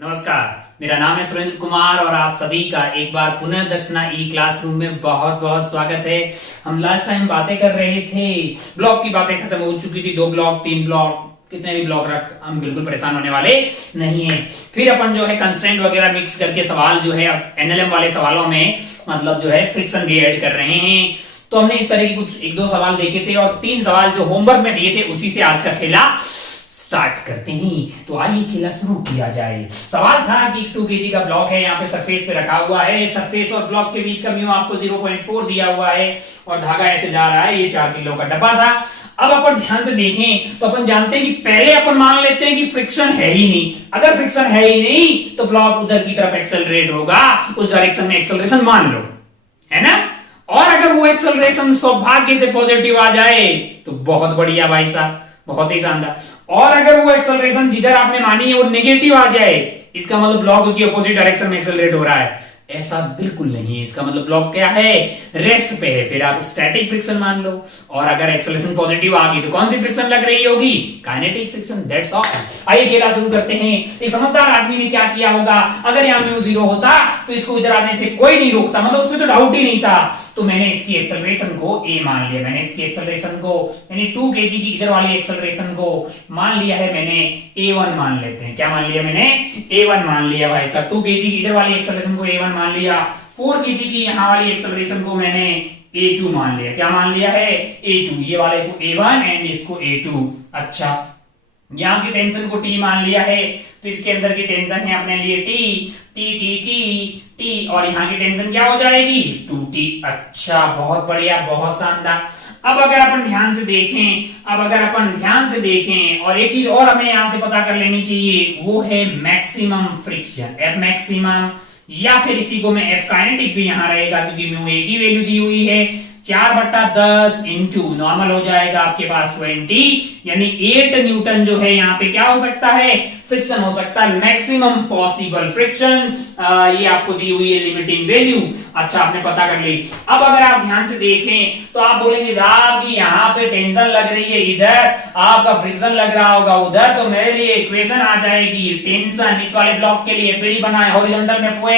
नमस्कार, मेरा नाम है सुरेंद्र कुमार और आप सभी का एक बार पुनः दक्षिणा ई क्लासरूम में बहुत बहुत स्वागत है। हम लास्ट टाइम बातें कर रहे थे, ब्लॉक की बातें खत्म हो चुकी थी। 2 ब्लॉक 3 ब्लॉक कितने भी ब्लॉक रख, हम बिल्कुल परेशान होने वाले नहीं है। फिर अपन जो है कंस्ट्रेंट वगैरह मिक्स करके सवाल जो है एनएलएम वाले सवालों में मतलब जो है फ्रिक्शन भी ऐड कर रहे हैं। तो हमने इस तरह की कुछ 1-2 सवाल देखे थे और 3 सवाल जो होमवर्क में दिए थे उसी से आज का खेला स्टार्ट करते हैं। तो आइए खेला शुरू किया जाए। सवाल था कि 2 kg का ब्लॉक है, यहाँ पे सरफेस पे रखा हुआ है। सरफेस और ब्लॉक के बीच का म्यू आपको 0.4 दिया हुआ है और धागा ऐसे जा रहा है। ये 4 किलो का डब्बा था। अब अपन ध्यान से देखें तो अपन जानते हैं कि पहले अपन मान लेते हैं कि फ्रिक्शन है ही नहीं। अगर फ्रिक्शन है ही नहीं तो ब्लॉक उधर की तरफ एक्सेलरेट होगा, उस डायरेक्शन में एक्सेलरेशन मान लो, है ना। और अगर वो एक्सेलरेशन सौभाग्य से पॉजिटिव आ जाए तो बहुत बढ़िया भाई साहब, बहुत ही शानदार। और अगर वो एक्सेलरेशन जिधर आपने मानी है वो नेगेटिव आ जाए, इसका मतलब ब्लॉक उसकी अपोजिट डायरेक्शन में एक्सेलरेट हो रहा है। ऐसा बिल्कुल नहीं है। इसका मतलब ब्लॉक क्या है, रेस्ट पे है। फिर आप स्टैटिक फ्रिक्शन मान लो। और अगर एक्सेलरेशन पॉजिटिव आ गई तो कौन सी फ्रिक्शन लग रही होगी, काइनेटिक फ्रिक्शन। That's all. आइए खेला शुरू करते हैं। एक समझदार आदमी ने क्या किया होगा, अगर यहाँ म्यू 0 होता तो इसको इधर आने से कोई नहीं रोकता, मतलब उसमें तो डाउट ही नहीं था। तो मैंने इसकी एक्सेलरेशन को a मान लिया। मैंने इसकी एक्सेलरेशन को यानी 2 kg की इधर वाली एक्सेलरेशन को मान लिया है मैंने a1 मान लेते हैं। क्या मान लिया मैंने, a1 मान लिया भाई साहब। 2 kg की इधर वाली एक्सेलरेशन को a1 मान लिया। 4 kg की यहाँ वाली एक्सेलरेशन को मैंने a2 मान लिया। क्या मान लिया है, a2। ये वाले को a1 एंड इसको a2। अच्छा, यहाँ की टेंशन को t मान लिया है तो इसके अंदर की टेंशन है अपने लिए t और यहाँ की टेंशन क्या हो जाएगी 2t। अच्छा, बहुत बढ़िया, बहुत शानदार। अब अगर अपन ध्यान से देखें और एक चीज और हमें यहाँ से पता कर लेनी चाहिए, वो है मैक्सिमम फ्रिक्शन, F मैक्सिमम, या फिर इसी को मैं F काइनेटिक भी यहाँ रहेगा क्योंकि म्यू एक ही वैल्यू दी हुई है। 4/10 इंटू नॉर्मल हो जाएगा आपके पास 20, यानी 8 न्यूटन जो है यहाँ पे क्या हो सकता है, फ्रिक्शन हो सकता है। मैक्सिमम पॉसिबल फ्रिक्शन ये आपको दी हुई है लिमिटिंग वैल्यू। अच्छा, आपने पता कर ली। अब अगर आप ध्यान से देखें तो आप बोलेंगे साहब कि यहाँ पे टेंशन लग रही है इधर, आपका फ्रिक्शन लग रहा होगा उधर, तो मेरे लिए इक्वेशन आ जाएगी टेंशन इस वाले ब्लॉक के लिए पीडी बनाए, हॉरिजॉन्टल में F ma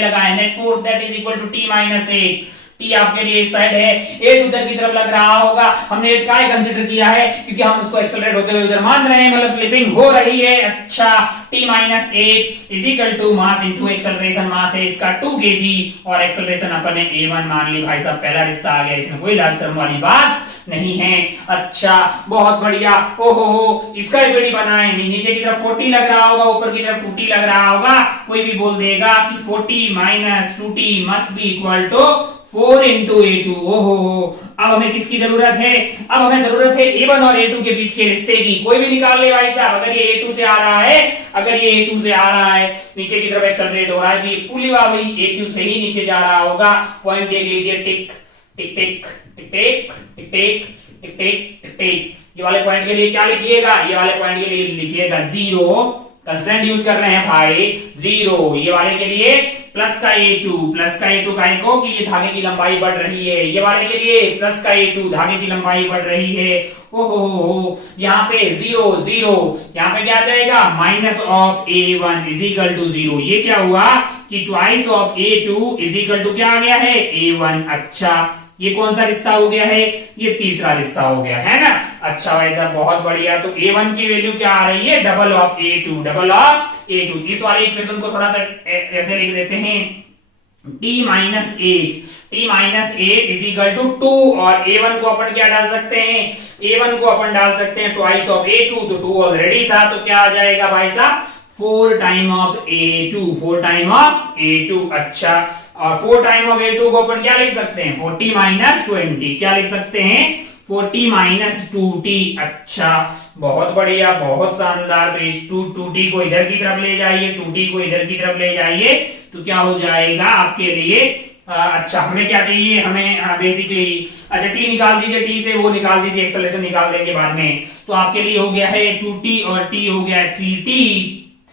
लगाए, net force that is equal to T - 8। T आपके लिए इस साइड है, 8 उधर की तरफ लग रहा होगा। हमने 8 का कंसीडर किया है क्योंकि हम उसको एक्सेलरेट होते हुए उधर मान रहे हैं, मतलब स्लिपिंग हो रही है। अच्छा, T - 8 is equal to mass into acceleration. Mass है इसका 2 kg और एक्सेलरेशन अपन ने a1 मान ली। भाई साहब, पहला रिश्ता आ गया, इसमें कोई लाज शर्म वाली बात नहीं है। अच्छा, बहुत बढ़िया। ओहो, इसका भी बनाए, नीचे की तरफ 40 लग रहा होगा, ऊपर की तरफ 2t लग रहा होगा। कोई भी बोल देगा कि 40 - 2t must be equal to 4 into a2। ओहो, अब हमें किसकी जरूरत है, अब हमें जरूरत है a1 और a2 के बीच के रिश्ते की। कोई भी निकाल ले भाई साहब। अगर ये a2 से आ रहा है, अगर ये a2 से आ रहा है, नीचे की तरफ एक्सेलरेट हो रहा है, तो ये पुली वाला a2 से ही नीचे जा रहा होगा। पॉइंट देख लीजिए, टिक टिक टिक टिक टिक टिक टिक टिक टिक टिक टिक। ये वाले पॉइंट के लिए क्या लिखिएगा, ये वाले पॉइंट के लिए लिखिएगा 0। कंस्टेंट यूज कर रहे हैं भाई, 0। ये वाले के लिए प्लस का a2 का को कि ये धागे की लंबाई बढ़ रही है। ये वाले के लिए प्लस का a2, धागे की लंबाई बढ़ रही है। ओहो, यहाँ पे 0 यहाँ पे क्या आ जाएगा, minus of a1 is equal to 0। ये क्या हुआ कि twice of a2 is equal to क्या आ गया है, a1। अच्छा, ये कौन सा रिश्ता हो गया है, ये तीसरा रिश्ता हो गया है ना। अच्छा भाई साहब, बहुत बढ़िया। तो a1 की वैल्यू क्या आ रही है, डबल ऑफ a2। इस वाले इक्वेशन को थोड़ा सा ऐसे लिख देते हैं, T - 8 इज इक्वल टू 2 और a1 को अपन क्या डाल सकते हैं, a1 को अपन डाल सकते हैं ट्वाइस ऑफ a2, तो 2 ऑलरेडी था, तो क्या आ जाएगा भाई साहब 4 टाइम ऑफ a2। अच्छा, और 4 टाइम ऑफ a2 को अपन क्या लिख सकते हैं, 40 - 20। क्या लिख सकते हैं, 40 - 2t। अच्छा, बहुत बढ़िया, बहुत शानदार। तो इस 2t को इधर की तरफ ले जाइए, 2t को इधर की तरफ ले जाइए, तो क्या हो जाएगा आपके लिए। अच्छा, हमें क्या चाहिए, हमें बेसिकली अच्छा t निकाल दीजिए, t से वो निकाल दीजिए, एक्सेलरेशन निकाल देंगे बाद में। तो आपके लिए हो गया है 2t और t हो गया है 3t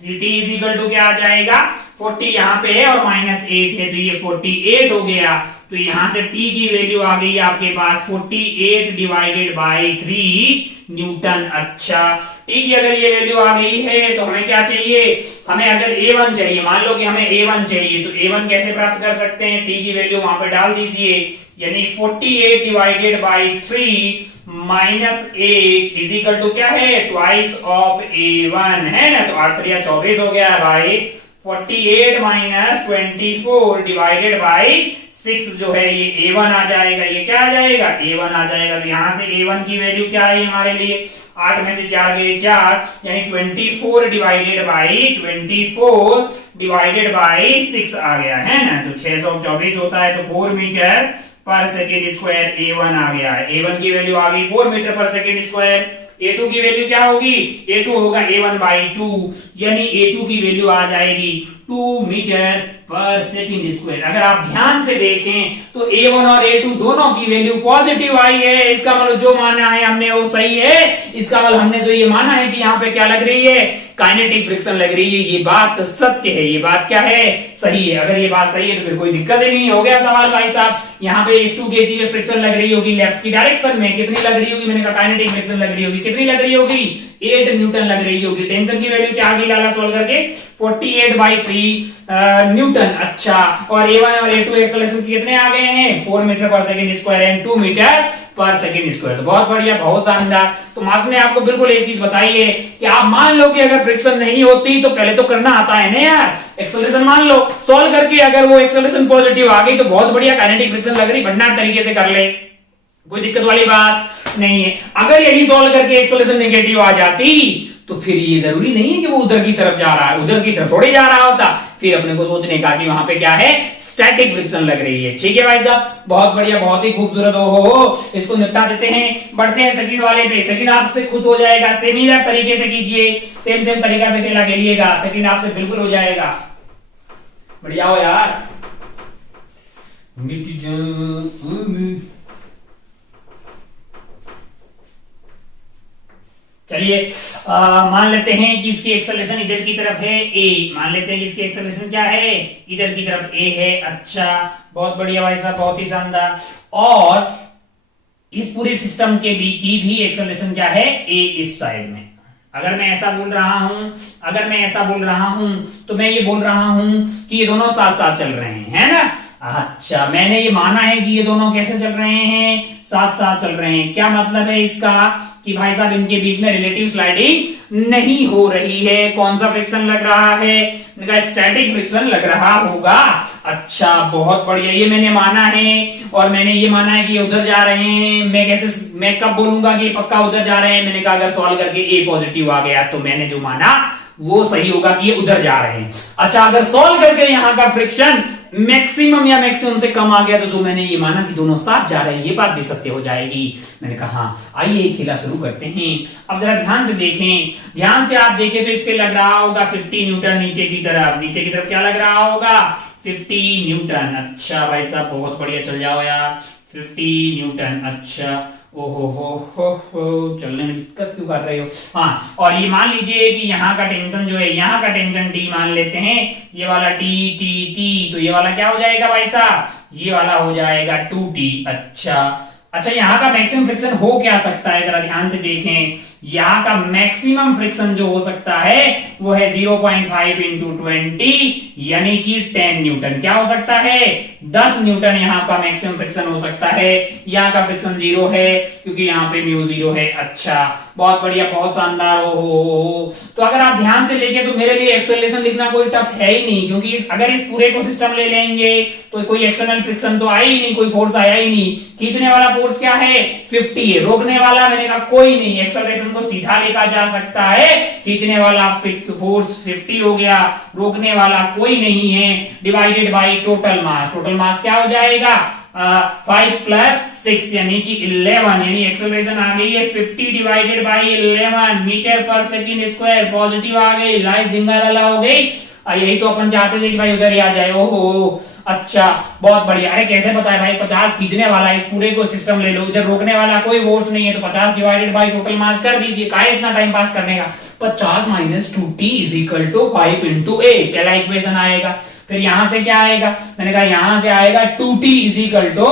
इज इक्वल टू क्या आ जाएगा, 40 यहाँ पे है और -8 है, तो ये 48 हो गया। तो यहां से t की वैल्यू आ गई आपके पास 48 डिवाइडेड बाई 3 न्यूटन। अच्छा, t की अगर ये वैल्यू आ गई है तो हमें क्या चाहिए, हमें अगर A1 चाहिए, मान लो कि हमें A1 चाहिए, तो A1 कैसे प्राप्त कर सकते हैं? T की वैल्यू वहां पे डाल दीजिए, यानी 48 divided by 3 minus 8 is equal to क्या है? ट्वाइस ऑफ A1 है ना। तो 8 3 24 हो गया भाई। 48 माइनस 24 डिवाइडेड बाई 6 जो है ये A1 आ जाएगा। ये क्या आ जाएगा? A1 आ जाएगा। तो यहां से A1 की वैल्यू क्या है हमारे लिए? 8 में से 4 गए 4, यानी 24 डिवाइडेड बाई 6 आ गया है ना। तो 624 होता है, तो 4 मीटर पर सेकेंड स्क्वायर A1 आ गया है। A1 की वैल्यू आ गई 4 मीटर पर सेकेंड स्क्वायर। A2 की वैल्यू क्या होगी? A2 होगा A1 बाई 2, यानी A2 की वैल्यू आ जाएगी 2 मीटर पर सेकेंड स्क्वायर। अगर आप ध्यान से देखें तो A1 और A2 दोनों की वैल्यू पॉजिटिव आई है। इसका मतलब जो माना है हमने वो सही है। इसका मतलब हमने जो ये माना है कि यहाँ पे क्या लग रही है? काइनेटिक फ्रिक्शन लग रही है। ये बात सत्य है, ये बात क्या है? सही है। अगर ये बात सही है तो फिर कोई दिक्कत ही नहीं। हो गया सवाल भाई साहब। यहाँ पे H2 kg में फ्रिक्शन लग रही होगी लेफ्ट की डायरेक्शन में। कितनी लग रही होगी? मैंने कहा काइनेटिक फ्रिक्शन लग रही होगी। कितनी लग रही होगी? 8 न्यूटन लग रही होगी। टेंशन की वैल्यू क्या आ गई लाला सोल्व करके? 48 बाई 3 न्यूटन। अच्छा, और A1 और A2 एक्सेलरेशन कितने आ गए हैं? 4 मीटर पर सेकेंड स्क्वायर एंड 2 मीटर पर सेकेंड स्क्वायर। तो बहुत बढ़िया, बहुत शानदार। तो मास्टर ने आपको बिल्कुल एक चीज बताई है कि आप मान लो कि अगर फ्रिक्शन नहीं होती तो पहले तो करना आता है ना यार, एक्सेलरेशन मान लो, सॉल्व करके अगर वो एक्सेलरेशन पॉजिटिव आ गई तो बहुत बढ़िया, काइनेटिक फ्रिक्शन लग रही, भन्नाट तरीके से कर ले, कोई दिक्कत वाली बात नहीं है। अगर यही सॉल्व करके एक्सेलरेशन नेगेटिव आ जाती तो फिर ये जरूरी नहीं है कि वो उधर की तरफ जा रहा है, उधर की तरफ थोड़ी जा रहा होता। फिर अपने को सोचने का कि वहां पे क्या है? स्टैटिक फ्रिक्शन लग रही है। ठीक है भाई साहब, बहुत बढ़िया, बहुत ही खूबसूरत। हो इसको निपटा देते हैं। बढ़ते हैं सेकंड वाले पे। सेकंड आपसे खुद हो जाएगा, सिमिलर तरीके से कीजिए, सेम तरीका से खेला खेलिएगा, सेकंड आपसे बिल्कुल हो जाएगा। बढ़िया हो यार। चलिए मान लेते हैं कि इसकी एक्सेलरेशन इधर की तरफ है a। मान लेते हैं कि इसकी एक्सेलरेशन क्या है? इधर की तरफ a है। अच्छा, बहुत बढ़िया भाई साहब, बहुत ही शानदार। और इस पूरे सिस्टम के की भी एक्सेलरेशन क्या है? a इस साइड में। अगर मैं ऐसा बोल रहा हूं तो मैं ये बोल रहा हूं कि ये दोनों साथ साथ चल रहे हैं, है ना। अच्छा, मैंने ये माना है कि ये दोनों कैसे चल रहे हैं? साथ साथ चल रहे हैं। क्या मतलब है इसका? कि भाई साहब इनके बीच में रिलेटिव स्लाइडिंग नहीं हो रही है। कौन सा फ्रिक्शन लग रहा है? स्टैटिक फ्रिक्शन लग रहा होगा। अच्छा, बहुत बढ़िया, ये मैंने माना है। और मैंने ये माना है कि ये उधर जा रहे हैं। मैं कब बोलूंगा कि ये पक्का उधर जा रहे हैं? मैंने कहा अगर सॉल्व करके ए पॉजिटिव आ गया तो मैंने जो माना वो सही होगा कि ये उधर जा रहे हैं। अच्छा, अगर सॉल्व करके यहाँ का फ्रिक्शन मैक्सिमम या मैक्सिमम से कम आ गया तो जो मैंने ये माना कि दोनों साथ जा रहे हैं, ये बात भी सत्य हो जाएगी। मैंने कहा आइए खेला शुरू करते हैं। अब जरा ध्यान से देखें, ध्यान से आप देखें तो इस पे लग रहा होगा 50 न्यूटन नीचे की तरफ क्या लग रहा होगा? 50 न्यूटन। अच्छा भाई साहब, बहुत बढ़िया, चल जाओ यार। 50 न्यूटन। अच्छा, ओहो हो, चलने में दिक्कत क्यों कर रहे हो? हाँ, और ये मान लीजिए कि यहाँ का टेंशन जो है, यहाँ का टेंशन T मान लेते हैं, ये वाला T, तो ये वाला क्या हो जाएगा भाई साहब? ये वाला हो जाएगा 2T। अच्छा, यहाँ का मैक्सिमम फ्रिक्शन हो क्या सकता है? जरा ध्यान से देखें। यहाँ का मैक्सिमम फ्रिक्शन जो हो सकता है वो है 0.5 इंटू 20, यानी कि 10 न्यूटन। क्या हो सकता है? 10 न्यूटन यहाँ का मैक्सिमम फ्रिक्शन हो सकता है। यहाँ का फ्रिक्शन 0 है क्योंकि यहाँ पे म्यू 0 है। अच्छा, बहुत बढ़िया, बहुत शानदार। हो तो अगर आप ध्यान से लेके तो मेरे लिए एक्सेलरेशन लिखना कोई टफ है ही नहीं, क्योंकि अगर इस पूरे को सिस्टम ले लेंगे तो कोई एक्सटर्नल फ्रिक्शन तो आया ही नहीं, कोई फोर्स आया ही नहीं। खींचने वाला फोर्स क्या है? 50 है। रोकने वाला मैंने कहा कोई नहीं, एक्सेलरेशन को सीधा लिखा जा सकता है। खींचने वाला फोर्स 50 हो गया, रोकने वाला कोई नहीं है, divided by total mass. Total mass क्या हो जाएगा? 5 प्लस 6 यानी कि 11, यानी एक्सेलरेशन आ गई है 50 divided by 11 metre per second square. Positive आ गई, लाइफ जिंगालाला हो गई। यही तो अपन चाहते थे कि भाई उधर ही आ जाए। ओहो, अच्छा, बहुत बढ़िया। अरे कैसे पता है भाई? 50 खींचने वाला, इस पूरे को सिस्टम ले लो, इधर रोकने वाला कोई फोर्स नहीं है, तो 50 डिवाइडेड बाई टोटल मास कर दीजिए। काहे इतना टाइम पास करने का? 50 minus 2T is equal to 5 into A, पहला इक्वेशन आएगा। फिर यहां से क्या आएगा? मैंने कहा यहां से आएगा 2T is equal to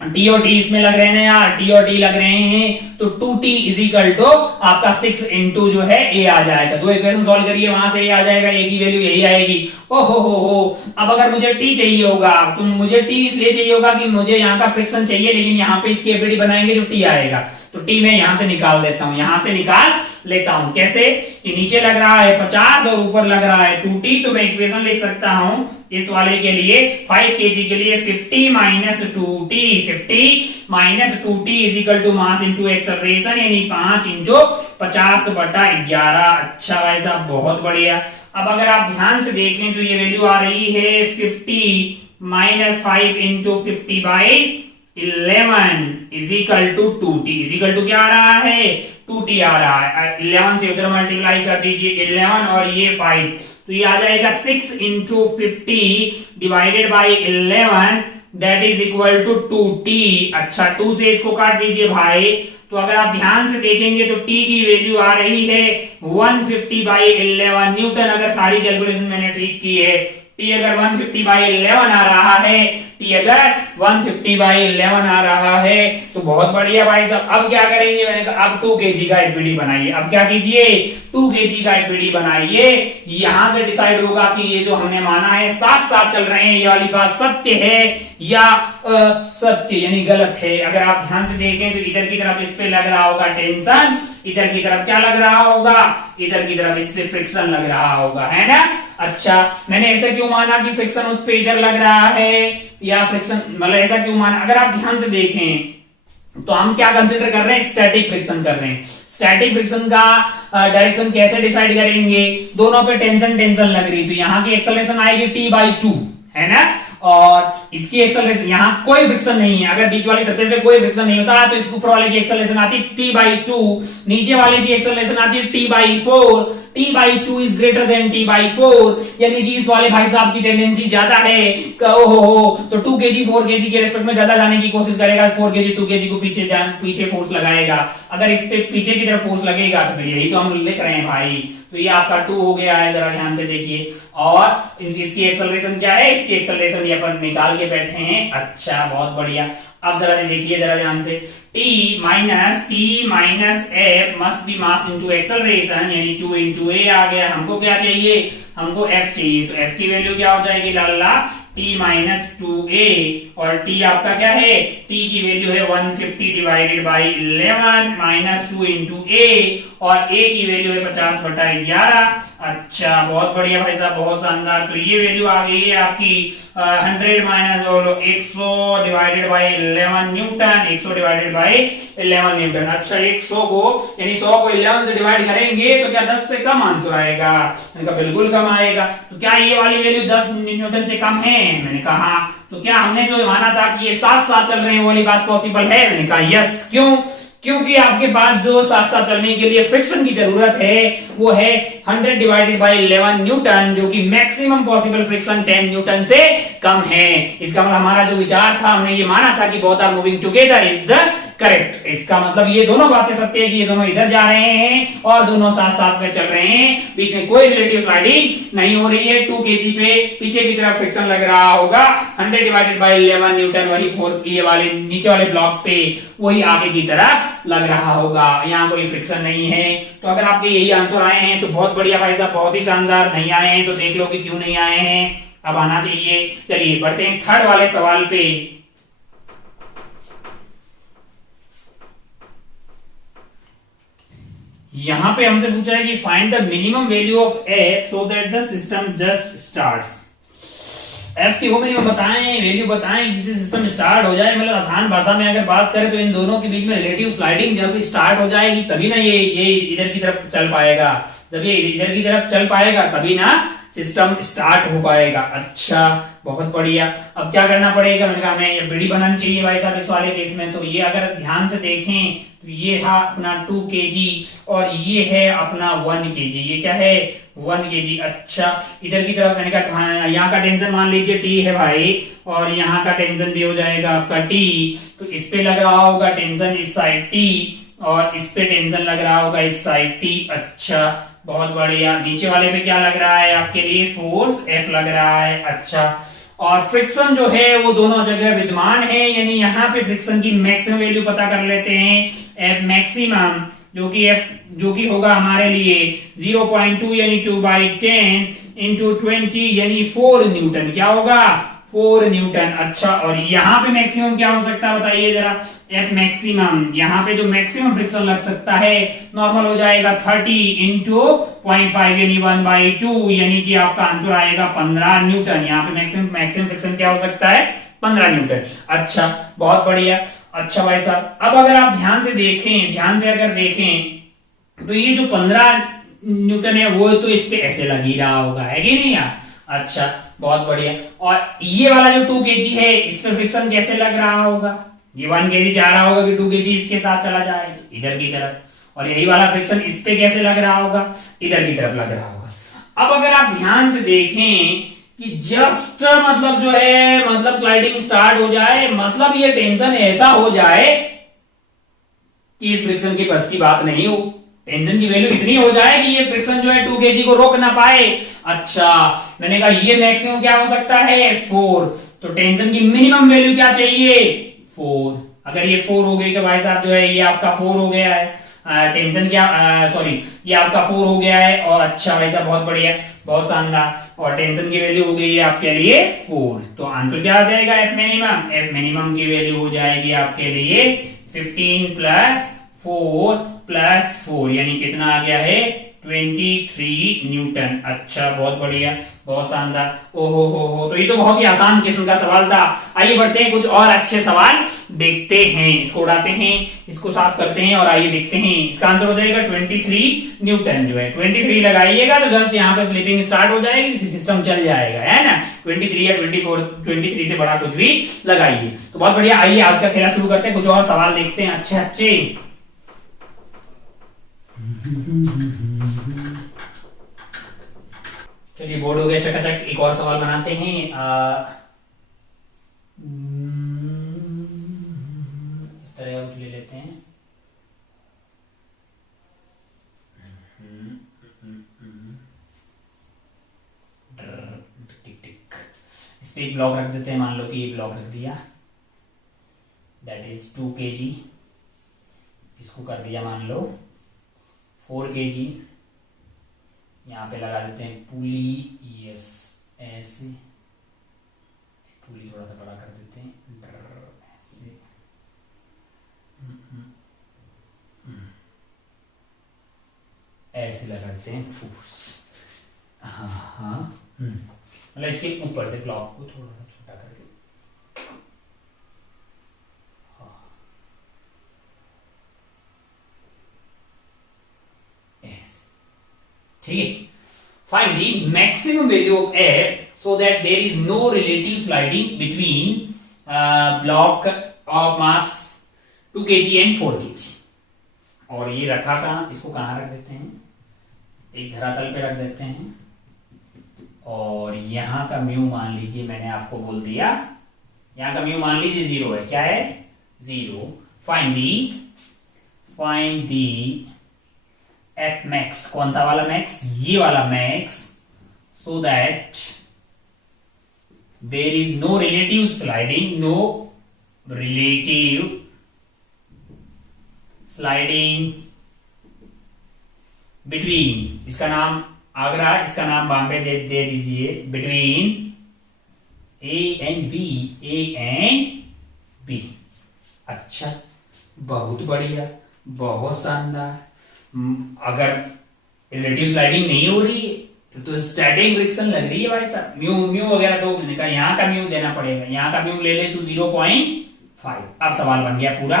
T और टी इसमें लग रहे हैं यार, टी और टी लग रहे हैं, तो 2t इज इक्वल टू आपका 6 इंटू जो है a आ जाएगा। दो इक्वेशन सॉल्व करिए, वहां से a आ जाएगा, a की वैल्यू यही आएगी। हो अब अगर मुझे t चाहिए होगा तो मुझे t इसलिए चाहिए होगा कि मुझे यहाँ का फ्रिक्शन चाहिए, लेकिन यहाँ पे इसकी एफडी बनाएंगे तो t आएगा, तो t मैं यहां से निकाल देता हूं, यहां से निकाल लेता हूं। कैसे कि नीचे लग रहा है 50 और ऊपर लग रहा है 2t, तो मैं इक्वेशन लिख सकता हूं इस वाले के लिए 5 kg के लिए 50 minus 2t, 50 minus 2t is equal to mass into acceleration, यानी 5 इंटू 50/11। अच्छा भाई साहब, बहुत बढ़िया। अब अगर आप ध्यान से देखें तो ये वैल्यू आ रही है 50 minus 5 into 50/11 is equal to 2t, is equal to क्या आ रहा है 2t आ रहा है। 11 से उधर मल्टीप्लाई कर दीजिए, 11 और ये 5, तो ये आ जाएगा 6 into 50 divided by 11 that is equal to 2t। अच्छा, 2 से इसको काट दीजिए भाई, तो अगर आप ध्यान से देखेंगे तो t की वैल्यू आ रही है 150/11 न्यूटन। अगर सारी कैलकुलेशन मैंने ठीक की है, t अगर 150/11 आ रहा है, t अगर 150/11 आ रहा है, तो बहुत बढ़िया भाई साहब। अब क्या करेंगे, मैंने कहा अब 2 kg का एपीडी बनाइए। अब क्या कीजिए, 2 kg का एपीडी बनाइए। यहां से डिसाइड होगा कि ये जो हमने माना है साथ साथ चल रहे हैं, ये वाली बात सत्य है या सत्य यानी गलत है। अगर आप ध्यान से देखें तो इधर की तरफ इस पे लग रहा होगा टेंशन, इधर की तरफ क्या लग रहा होगा, इधर की तरफ इस पे फ्रिक्शन लग रहा होगा, है ना। अच्छा, मैंने ऐसा क्यों माना कि फ्रिक्शन उस पे इधर लग रहा है या फ्रिक्शन, मतलब ऐसा क्यों माना, अगर आप ध्यान से देखें तो हम क्या कंसिडर कर रहे हैं, स्टैटिक फ्रिक्शन कर रहे हैं। स्टैटिक फ्रिक्शन का डायरेक्शन कैसे डिसाइड करेंगे, दोनों पे टेंशन लग रही, तो यहाँ की एक्सेलरेशन आएगी t/2, है ना, और इसकी एक्सेलरेशन, यहाँ कोई फ्रिक्शन नहीं है। अगर बीच वाली सरफेस पे कोई फ्रिक्शन नहीं होता तो इस ऊपर वाले की एक्सेलरेशन आती t/2, नीचे वाले की एक्सेलरेशन आती है t/4, t/2 is greater than t/4, यानी कि इस वाले भाई साहब की टेंडेंसी ज्यादा है, तो 2 kg 4 kg के रेस्पेक्ट में ज्यादा जाने की कोशिश करेगा, 4 kg 2 kg को पीछे फोर्स लगाएगा। अगर इस पे पीछे की तरफ फोर्स लगेगा तो फिर यही तो हम लिख रहे हैं भाई, तो ये आपका 2 हो गया है, जरा ध्यान से देखिए। और इसकी एक्सेलरेशन क्या है, इसकी एक्सेलरेशन ये अपन निकाल के बैठे हैं। अच्छा, बहुत बढ़िया। अब जरा देखिए जरा ध्यान से, t minus f must B मास इंटू एक्सेलरेशन, यानी 2 इंटू a आ गया। हमको क्या चाहिए, हमको f चाहिए, तो f की वैल्यू क्या हो जाएगी लाला, t माइनस 2a, और t आपका क्या है, t की वैल्यू है 150/11 माइनस 2 इंटू a, और a की वैल्यू है 50/11। अच्छा, बहुत बढ़िया भाई साहब, बहुत शानदार। तो ये वैल्यू आ गई है आपकी 100 minus 100 divided by 11 Newton, 100 divided by 11 Newton. अच्छा, 100 को यानी 100 को 11 से डिवाइड करेंगे तो क्या 10 से कम आंसर आएगा, इनका बिल्कुल कम आएगा। तो क्या ये वाली वैल्यू 10 न्यूटन से कम है, मैंने कहा। तो क्या हमने जो माना था कि ये साथ साथ चल रहे हैं, वो वाली बात पॉसिबल है, मैंने कहा यस। क्यों, क्योंकि आपके पास जो साथ साथ चलने के लिए फ्रिक्शन की जरूरत है वो है 100 डिवाइडेड बाई 11 न्यूटन, जो कि मैक्सिमम पॉसिबल फ्रिक्शन 10 न्यूटन से कम है। इसका मतलब हमारा जो विचार था, हमने ये माना था कि both are moving together is the correct. इसका मतलब ये दोनों बातें सत्य है कि ये दोनों इधर जा रहे हैं और दोनों साथ साथ में चल रहे हैं, बीच में कोई रिलेटिव स्लाइडिंग नहीं हो रही है। 2 kg पे पीछे की तरफ फ्रिक्शन लग रहा होगा, 100 डिवाइडेड बाई 11 न्यूटन वही 4 ये वाले नीचे वाले ब्लॉक पे वही आगे की तरफ लग रहा होगा, यहाँ कोई फ्रिक्शन नहीं है। तो अगर आपके यही आंसर आए हैं तो बहुत बढ़िया भाई साहब, बहुत ही शानदार। नहीं आए हैं तो देख लो कि क्यों नहीं आए हैं, अब आना चाहिए। चलिए बढ़ते हैं थर्ड वाले सवाल पे। यहां पे हमसे पूछा है कि find the minimum value of f so that the system just starts. f की वो मिनिमम बताएं, वैल्यू बताएं जिससे सिस्टम स्टार्ट हो जाए। मतलब आसान भाषा में अगर बात करें तो इन दोनों के बीच में रिलेटिव स्लाइडिंग जब स्टार्ट हो जाएगी तभी ना ये इधर की तरफ चल पाएगा। जब ये इधर की तरफ चल पाएगा तभी ना सिस्टम स्टार्ट हो पाएगा। अच्छा, बहुत बढ़िया। अब क्या करना पड़ेगा, मैंने कहा हमें ये बीडी बनानी चाहिए भाई साहब इस वाले केस में। तो ये अगर ध्यान से देखें तो ये है अपना 2 kg और ये है अपना 1 kg। ये क्या है, 1 kg। अच्छा, इधर की तरफ मैंने कहा यहाँ का टेंशन मान लीजिए t है भाई, और यहाँ का टेंशन भी हो जाएगा आपका t। तो इस पे लग रहा होगा टेंशन इस साइड t, और इस पे टेंशन लग रहा होगा इस साइड t। अच्छा, बहुत बढ़िया। नीचे वाले पे क्या लग रहा है आपके लिए, फोर्स F लग रहा है। अच्छा, और फ्रिक्शन जो है वो दोनों जगह विद्यमान है, यानी यहाँ पे फ्रिक्शन की मैक्सिमम वैल्यू पता कर लेते हैं। एफ मैक्सिमम जो कि होगा हमारे लिए 0.2 यानी 2/10 इंटू 20 यानी 4 न्यूटन। क्या होगा? 4 न्यूटन। अच्छा, और यहाँ पे मैक्सिमम क्या हो सकता है बताइए जरा। एफ मैक्सिमम, यहाँ पे जो मैक्सिमम फ्रिक्शन लग सकता है नॉर्मल हो जाएगा 30 इंटू 0.5 यानी 1/2 यानी कि आपका आंसर आएगा 15 न्यूटन। यहाँ पे मैक्सिमम फ्रिक्शन क्या हो सकता है? 15 न्यूटन। अच्छा, बहुत बढ़िया। अच्छा भाई साहब, अब अगर आप ध्यान से अगर देखें तो ये जो 15 न्यूटन है वो तो इस पे ऐसे लग ही रहा होगा, है कि नहीं यार? अच्छा, बहुत बढ़िया। और ये वाला जो 2 kg है इस पे फ्रिक्शन कैसे लग रहा होगा? ये 1 kg चाह रहा होगा कि 2 kg इसके साथ चला जाए इधर की तरफ, और यही वाला फ्रिक्शन इस पे कैसे लग रहा होगा? इधर की तरफ लग रहा होगा। अब अगर आप ध्यान से देखें कि जस्ट मतलब जो है मतलब स्लाइडिंग स्टार्ट हो जाए, मतलब ये टेंशन ऐसा हो जाए कि इस फ्रिक्शन की बस की बात नहीं हो, टेंशन की वैल्यू इतनी हो जाए कि ये फ्रिक्शन जो है 2 kg को रोक ना पाए। अच्छा, मैंने कहा ये मैक्सिमम क्या हो सकता है? 4। तो टेंशन की मिनिमम वैल्यू क्या चाहिए? 4। अगर ये 4 हो गई तो भाई साहब जो है ये आपका 4 हो गया है। टेंशन क्या, सॉरी, ये आपका 4 हो गया है। और अच्छा भाई साहब, बहुत बढ़िया, बहुत शानदार। और टेंशन की वैल्यू हो गई है आपके लिए 4। तो आंसर क्या आ जाएगा? F minimum. एफ मिनिमम की वैल्यू हो जाएगी आपके लिए 15 प्लस 4 प्लस 4 यानी कितना आ गया है? 23 न्यूटन। अच्छा, बहुत बढ़िया, बहुत शानदार। ओहो हो, तो ये तो बहुत ही आसान किस्म का सवाल था। आइए बढ़ते हैं, कुछ और अच्छे सवाल देखते हैं। इसको उड़ाते हैं, इसको साफ करते हैं और आइए देखते हैं। इसका आंसर हो जाएगा 23 न्यूटन। जो है 23 लगाइएगा तो जस्ट यहाँ पे स्लिपिंग स्टार्ट हो जाएगी, सिस्टम चल जाएगा, है ना? 23 या 24, 23 से बड़ा कुछ भी लगाइए। तो बहुत बढ़िया। आइए आज का खेला शुरू करते हैं, कुछ और सवाल देखते हैं अच्छे अच्छे। चलिए, बोर्ड हो गया चकाचक। एक और सवाल बनाते हैं। इस तरह आउट ले लेते हैं। टिक टिक, इस पे एक ब्लॉक रख देते हैं। मान लो कि ये ब्लॉक रख दिया, दैट इज 2 kg। इसको कर दिया मान लो 4 kg। यहाँ पे लगा देते हैं पुली। यस, ऐसे पुली थोड़ा सा बड़ा कर देते हैं, ऐसे। ऐसे लगा देते हैं फोर्स। हाँ हाँ, मतलब इसके ऊपर से ब्लॉक को थोड़ा सा छोटा करके। हाँ, ऐसे, ठीक है। Find the maximum value of F so that there is no relative sliding between block of mass 2 kg and 4 kg। और ये रखा था, इसको कहाँ रख देते हैं? एक धरातल पे रख देते हैं। और यहाँ का म्यू मान लीजिए, मैंने आपको बोल दिया, यहाँ का म्यू मान लीजिए 0 है। क्या है? 0। Find the F max. कौन सा वाला मैक्स? ये वाला max. So that there is no relative sliding, no relative sliding between, इसका नाम आगरा, इसका नाम बॉम्बे दे दीजिए, between A and B, A and B. अच्छा, बहुत बढ़िया, बहुत शानदार। अगर रिलेटिव स्लाइडिंग नहीं हो रही है तो स्टैटिक फ्रिक्शन लग रही है भाई साहब। म्यू वगैरह तो मैंने कहा यहाँ का म्यू देना पड़ेगा। यहाँ का म्यू ले ले तो 0.5। अब सवाल बन गया पूरा।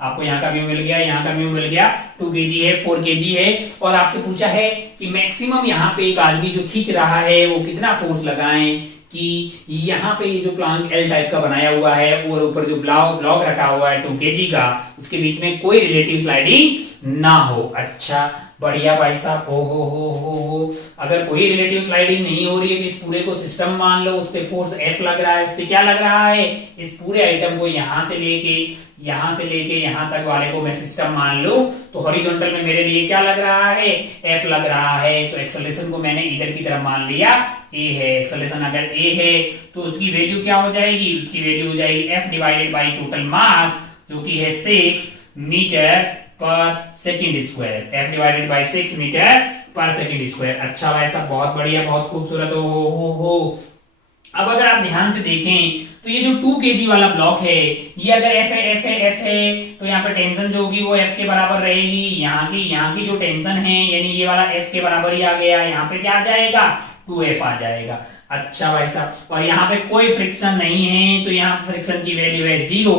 आपको यहाँ का म्यू मिल गया, यहाँ का म्यू मिल गया। 2 kg है, 4 kg है, और आपसे पूछा है कि मैक्सिमम यहाँ पे एक आदमी जो खींच रहा है वो कितना फोर्स लगाएं कि यहाँ पे जो प्लांक एल टाइप का बनाया हुआ है और ऊपर जो ब्लॉक रखा हुआ है 2 kg का, उसके बीच में कोई रिलेटिव स्लाइडिंग ना हो। अच्छा, बढ़िया भाई साहब। हो अगर कोई रिलेटिव स्लाइडिंग नहीं हो रही है तो इस पूरे को सिस्टम मान लो, उस पे फोर्स एफ लग रहा है। इस पे क्या लग रहा है? इस पूरे आइटम को यहां से लेके यहां तक वाले को मैं सिस्टम मान लूं तो हॉरिजॉन्टल में मेरे लिए क्या लग रहा है? एफ लग रहा है। तो एक्सेलरेशन को मैंने इधर की तरफ मान लिया ए है, एक्सेलरेशन अगर ए है तो उसकी वैल्यू क्या हो जाएगी, उसकी वैल्यू हो जाएगी F divided by total mass जो कि है 6 metre per second square, F divided by 6 metre per second square. अच्छा भाई साहब, बहुत बढ़िया, बहुत खूबसूरत। हो अब अगर आप ध्यान से देखें तो ये जो 2 kg वाला ब्लॉक है, ये अगर एफ है तो यहाँ पे टेंशन जो होगी वो एफ के बराबर रहेगी। यहाँ की जो टेंशन है यानी ये वाला एफ के बराबर ही आ गया, यहाँ पे क्या आ जाएगा, 2f आ जाएगा। अच्छा भाई साहब, और यहाँ पे कोई फ्रिक्शन नहीं है तो यहाँ फ्रिक्शन की वैल्यू है 0।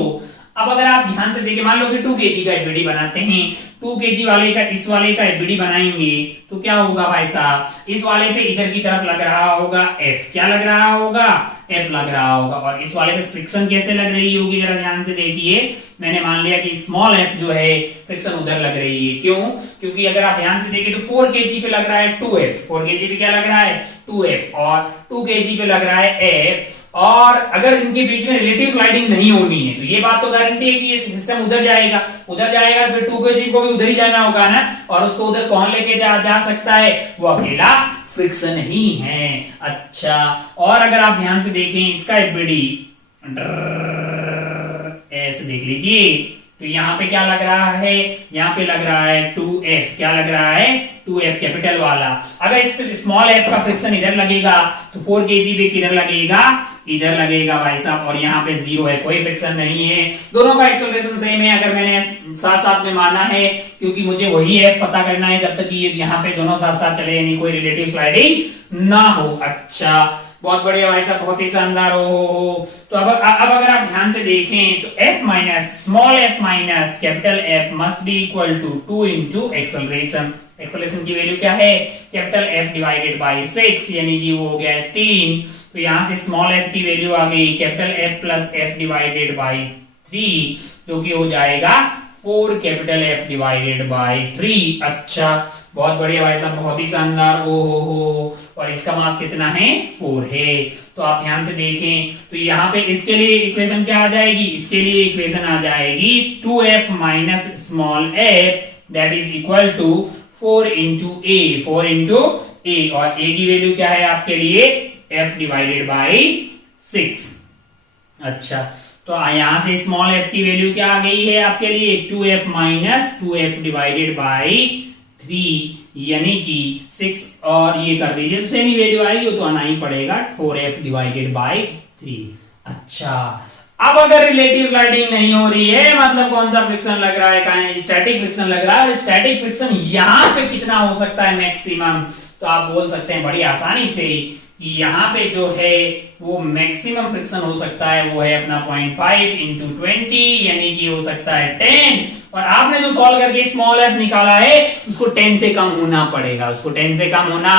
अब अगर आप ध्यान से देखिए, मान लो कि 2 kg का एफबीडी बनाते हैं, 2 kg वाले का इस वाले का एफबीडी बनाएंगे तो क्या होगा भाई साहब, इस वाले पे इधर की तरफ लग रहा होगा एफ, क्या लग रहा होगा, एफ लग रहा होगा। और इस वाले पे फ्रिक्शन कैसे लग रही होगी, जरा ध्यान से देखिए। मैंने मान लिया कि स्मॉल एफ जो है फ्रिक्शन उधर लग रही है, क्यों, क्योंकि अगर आप ध्यान से देखिए तो 4 kg पे लग रहा है 2f, 4 kg पे क्या लग रहा है 2f, और 2 kg पे लग रहा है f। और अगर इनके बीच में रिलेटिव स्लाइडिंग नहीं होनी है तो ये बात तो गारंटी है कि ये सिस्टम उधर जाएगा, फिर 2 kg को भी उधर ही जाना होगा ना, और उसको उधर कौन लेके जा सकता है, वो अकेला फ्रिक्शन ही है। अच्छा, और अगर आप ध्यान से देखें इसका एफबीडी ऐसे देख लीजिए तो यहाँ पे क्या लग रहा है, यहाँ पे लग रहा है 2f, क्या लग रहा है 2f कैपिटल वाला। अगर इस पे स्मॉल f का फ्रिक्शन इधर लगेगा तो 4 kg पे किधर लगेगा, इधर लगेगा भाई साहब, और यहाँ पे 0 है, कोई फ्रिक्शन नहीं है, दोनों का एक्सेलरेशन सेम है। अगर मैंने साथ साथ में माना है क्योंकि मुझे वही f पता करना है जब तक कि ये यहाँ पे दोनों साथ साथ चले, यानी कोई रिलेटिव स्लाइडिंग ना हो। अच्छा, बहुत बढ़िया भाई साहब, बहुत ही शानदार। हो तो अब अगर आप ध्यान से देखें तो f minus small f minus capital F must be equal to 2 into acceleration. Acceleration की वैल्यू क्या है, कैपिटल F डिवाइडेड बाई 6, यानी कि वो हो गया है 3। तो यहां से स्मॉल f की वैल्यू आ गई capital F plus f divided by 3, जो कि हो जाएगा 4 कैपिटल F डिवाइडेड बाई 3। अच्छा, बहुत बढ़िया भाई साहब, बहुत ही शानदार। हो और इसका मास कितना है, 4 है। तो आप ध्यान से देखें तो यहाँ पे इसके लिए इक्वेशन क्या आ जाएगी, इसके लिए इक्वेशन आ जाएगी 2f minus small f that is equal to 4 into a, 4 into a, और a की वैल्यू क्या है आपके लिए, f डिवाइडेड बाई 6। अच्छा, तो यहाँ से स्मॉल f की वैल्यू क्या आ गई है आपके लिए, 2f minus 2f divided by 3, यानी कि 6, और ये कर दीजिए तो सेम ही वैल्यू आएगी, वो तो आना ही पड़ेगा 4f डिवाइडेड बाई 3। अच्छा, अब अगर रिलेटिव स्लाइडिंग नहीं हो रही है, मतलब कौन सा फ्रिक्शन लग रहा है, कहां स्टैटिक फ्रिक्शन लग रहा है, और स्टैटिक फ्रिक्शन यहां पे कितना हो सकता है मैक्सिमम, तो आप बोल सकते हैं बड़ी आसानी से कि यहाँ पे जो है वो मैक्सिमम फ्रिक्शन हो सकता है वो है अपना 0.5 इंटू 20, यानी कि हो सकता है 10। और आपने जो सॉल्व करके स्मॉल f निकाला है उसको 10 से कम होना पड़ेगा, उसको 10 से कम होना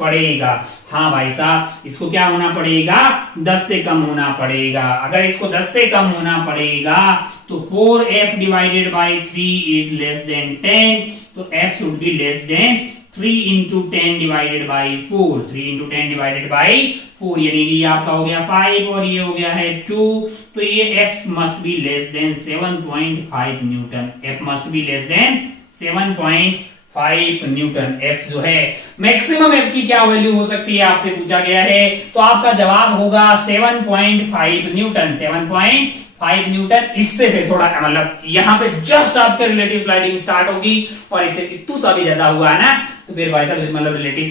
पड़ेगा। हाँ भाई साहब, इसको क्या होना पड़ेगा, 10 से कम होना पड़ेगा। अगर इसको 10 से कम होना पड़ेगा तो 4f divided by 3 is less then 10, तो f should be less then 3 into 10 divided by 4, 3 into 10 divided by 4, यानी कि आपका हो गया 5 और ये हो गया है 2, तो ये f must be less then 7.5 Newton, f must be less then 7.5 Newton. f जो है मैक्सिमम f की क्या वैल्यू हो सकती है आपसे पूछा गया है, तो आपका जवाब होगा 7.5 न्यूटन, 7.5 न्यूटन। इससे फिर थोड़ा मतलब यहाँ पे जस्ट आपके रिलेटिव स्लाइडिंग स्टार्ट होगी और इससे इतू सा भी ज्यादा हुआ ना तो फिर भाई साहब मतलब रिलेटिव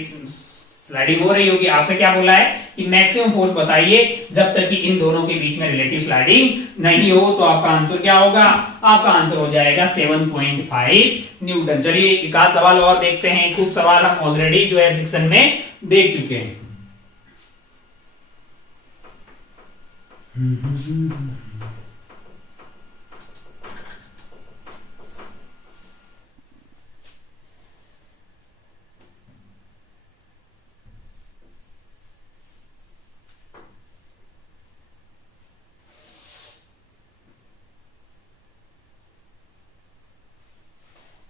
स्लाइडिंग हो रही होगी। आपसे क्या बोला है कि मैक्सिमम फोर्स बताइए जब तक कि इन दोनों के बीच में रिलेटिव स्लाइडिंग नहीं हो, तो आपका आंसर क्या होगा, आपका आंसर हो जाएगा 7.5 न्यूटन। चलिए एक आध सवाल और देखते हैं, खूब सवाल हम ऑलरेडी जो है फ्रिक्शन में देख चुके हैं।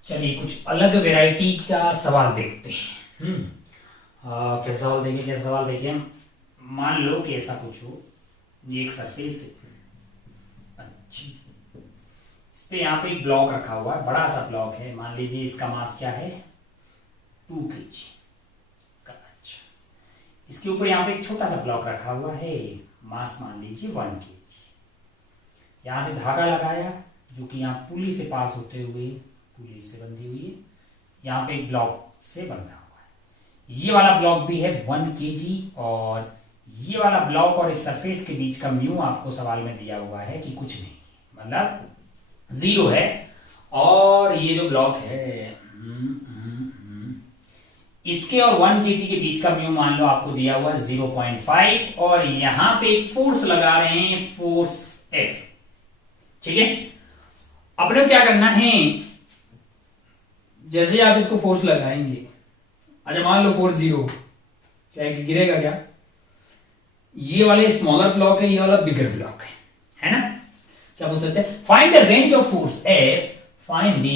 चलिए कुछ अलग वैरायटी का सवाल देखते हैं। क्या सवाल देखिए, क्या सवाल देखिए। मान लो कि ऐसा कुछ हो, ये एक सरफेस है अच्छी, इस पे यहाँ पे एक ब्लॉक रखा हुआ है, बड़ा सा ब्लॉक है, मान लीजिए इसका मास क्या है 2 kg का। अच्छा, इसके ऊपर यहाँ पे एक छोटा सा ब्लॉक रखा हुआ है, मास मान लीजिए 1 kg। यहां से धागा लगाया जो कि यहाँ पुली से पास होते हुए पुली से बंधी हुई है, यहाँ पे एक ब्लॉक से बंधा हुआ है। ये वाला ब्लॉक भी है 1 kg, और ये वाला ब्लॉक और इस सरफेस के बीच का म्यू आपको सवाल में दिया हुआ है कि कुछ नहीं, मतलब 0 है। और ये जो ब्लॉक है इसके और 1 kg के बीच का म्यू मान लो आपको दिया हुआ 0.5, और यहां पे एक फोर्स लगा रहे हैं, फोर्स F। ठीक है, अपने क्या करना है, जैसे आप इसको फोर्स लगाएंगे, अच्छा मान लो फोर्स 0, क्या गिरेगा क्या? ये वाले स्मॉलर ब्लॉक है, ये वाला बिगर ब्लॉक है ना? क्या बोल सकते हैं, find the range of force F, find the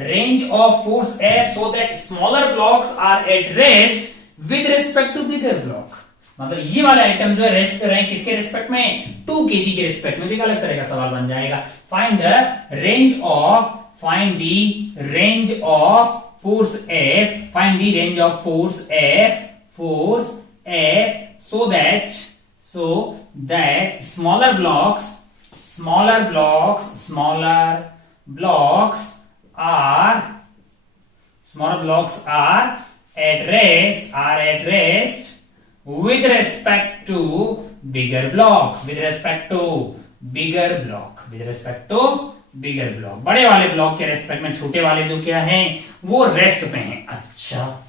range of force F so that smaller blocks are at rest with respect to bigger block। मतलब ये वाला आइटम जो है रेस्ट पे रहे किसके रेस्पेक्ट में, 2 kg के रेस्पेक्ट में। तो एक अलग तरह का सवाल बन जाएगा, find the range of force F, find the range of force F so that smaller blocks are at rest with respect to bigger block। बड़े वाले ब्लॉक के रेस्पेक्ट में छोटे वाले जो क्या हैं वो रेस्ट पे हैं। अच्छा,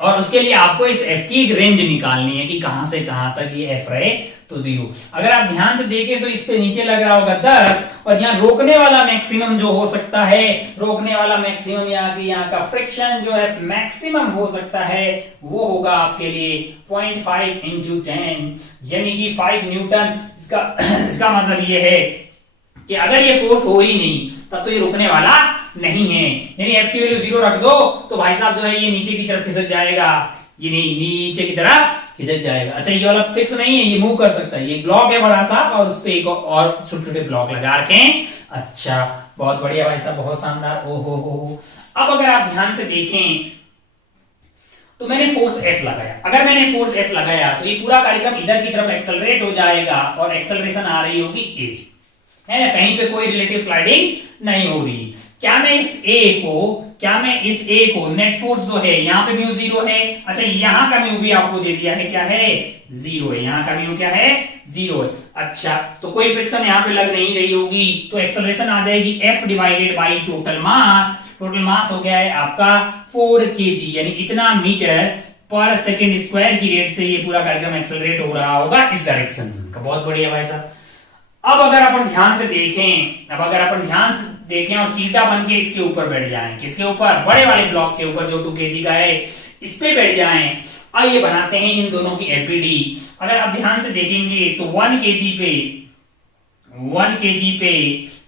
और उसके लिए आपको इस F की एक रेंज निकालनी है कि कहां से कहां तक ये F रहे, तो 0। अगर आप ध्यान से देखें तो इस पे नीचे लग रहा होगा 10, और यहाँ रोकने वाला मैक्सिमम जो हो सकता है, यहाँ का फ्रिक्शन जो है मैक्सिमम हो सकता है, वो होगा आपके लिए 0.5 × 10 यानी कि 5 न्यूटन। इसका मतलब ये है कि अगर ये फोर्स हो ही नहीं तब तो ये रुकने वाला नहीं है, यानी F की वैल्यू 0 रख दो तो भाई साहब जो है ये नीचे की तरफ खिसक जाएगा, ये नहीं नीचे की तरफ खिसक जाएगा। अच्छा, ये वाला फिक्स नहीं है, ये मूव कर सकता है, ये ब्लॉक है बड़ा सा और उस पे एक और छोटे छोटे ब्लॉक लगा रखे। अच्छा, बहुत बढ़िया भाई साहब, बहुत शानदार। ओहो। अब अगर आप ध्यान से देखें तो मैंने फोर्स F लगाया, अगर मैंने फोर्स F लगाया तो ये पूरा कार्यक्रम इधर की तरफ एक्सेलरेट हो जाएगा और एक्सेलरेशन आ रही होगी A, है ना? कहीं पे कोई रिलेटिव स्लाइडिंग नहीं हो रही। क्या मैं इस A को नेट फोर्स जो है यहाँ पे म्यू 0 है। अच्छा, यहाँ का म्यू भी आपको दे दिया है, क्या है, 0 है। यहाँ का म्यू क्या है, 0 है। अच्छा, तो कोई फ्रिक्शन यहाँ पे लग नहीं रही होगी, तो एक्सेलरेशन आ जाएगी F डिवाइडेड बाई टोटल मास हो गया है आपका 4 kg, यानी इतना मीटर पर सेकेंड स्क्वायर की रेट से ये पूरा कार्यक्रम एक्सेलरेट हो रहा होगा इस डायरेक्शन का। बहुत बढ़िया भाई साहब। अब अगर अपन ध्यान से देखें और चीटा बन के इसके ऊपर बैठ जाएं, किसके ऊपर, बड़े वाले ब्लॉक के ऊपर जो 2 kg का है, इस पे बैठ जाएं। आइए बनाते हैं इन दोनों की एपीडी। अगर आप ध्यान से देखेंगे तो 1 kg पे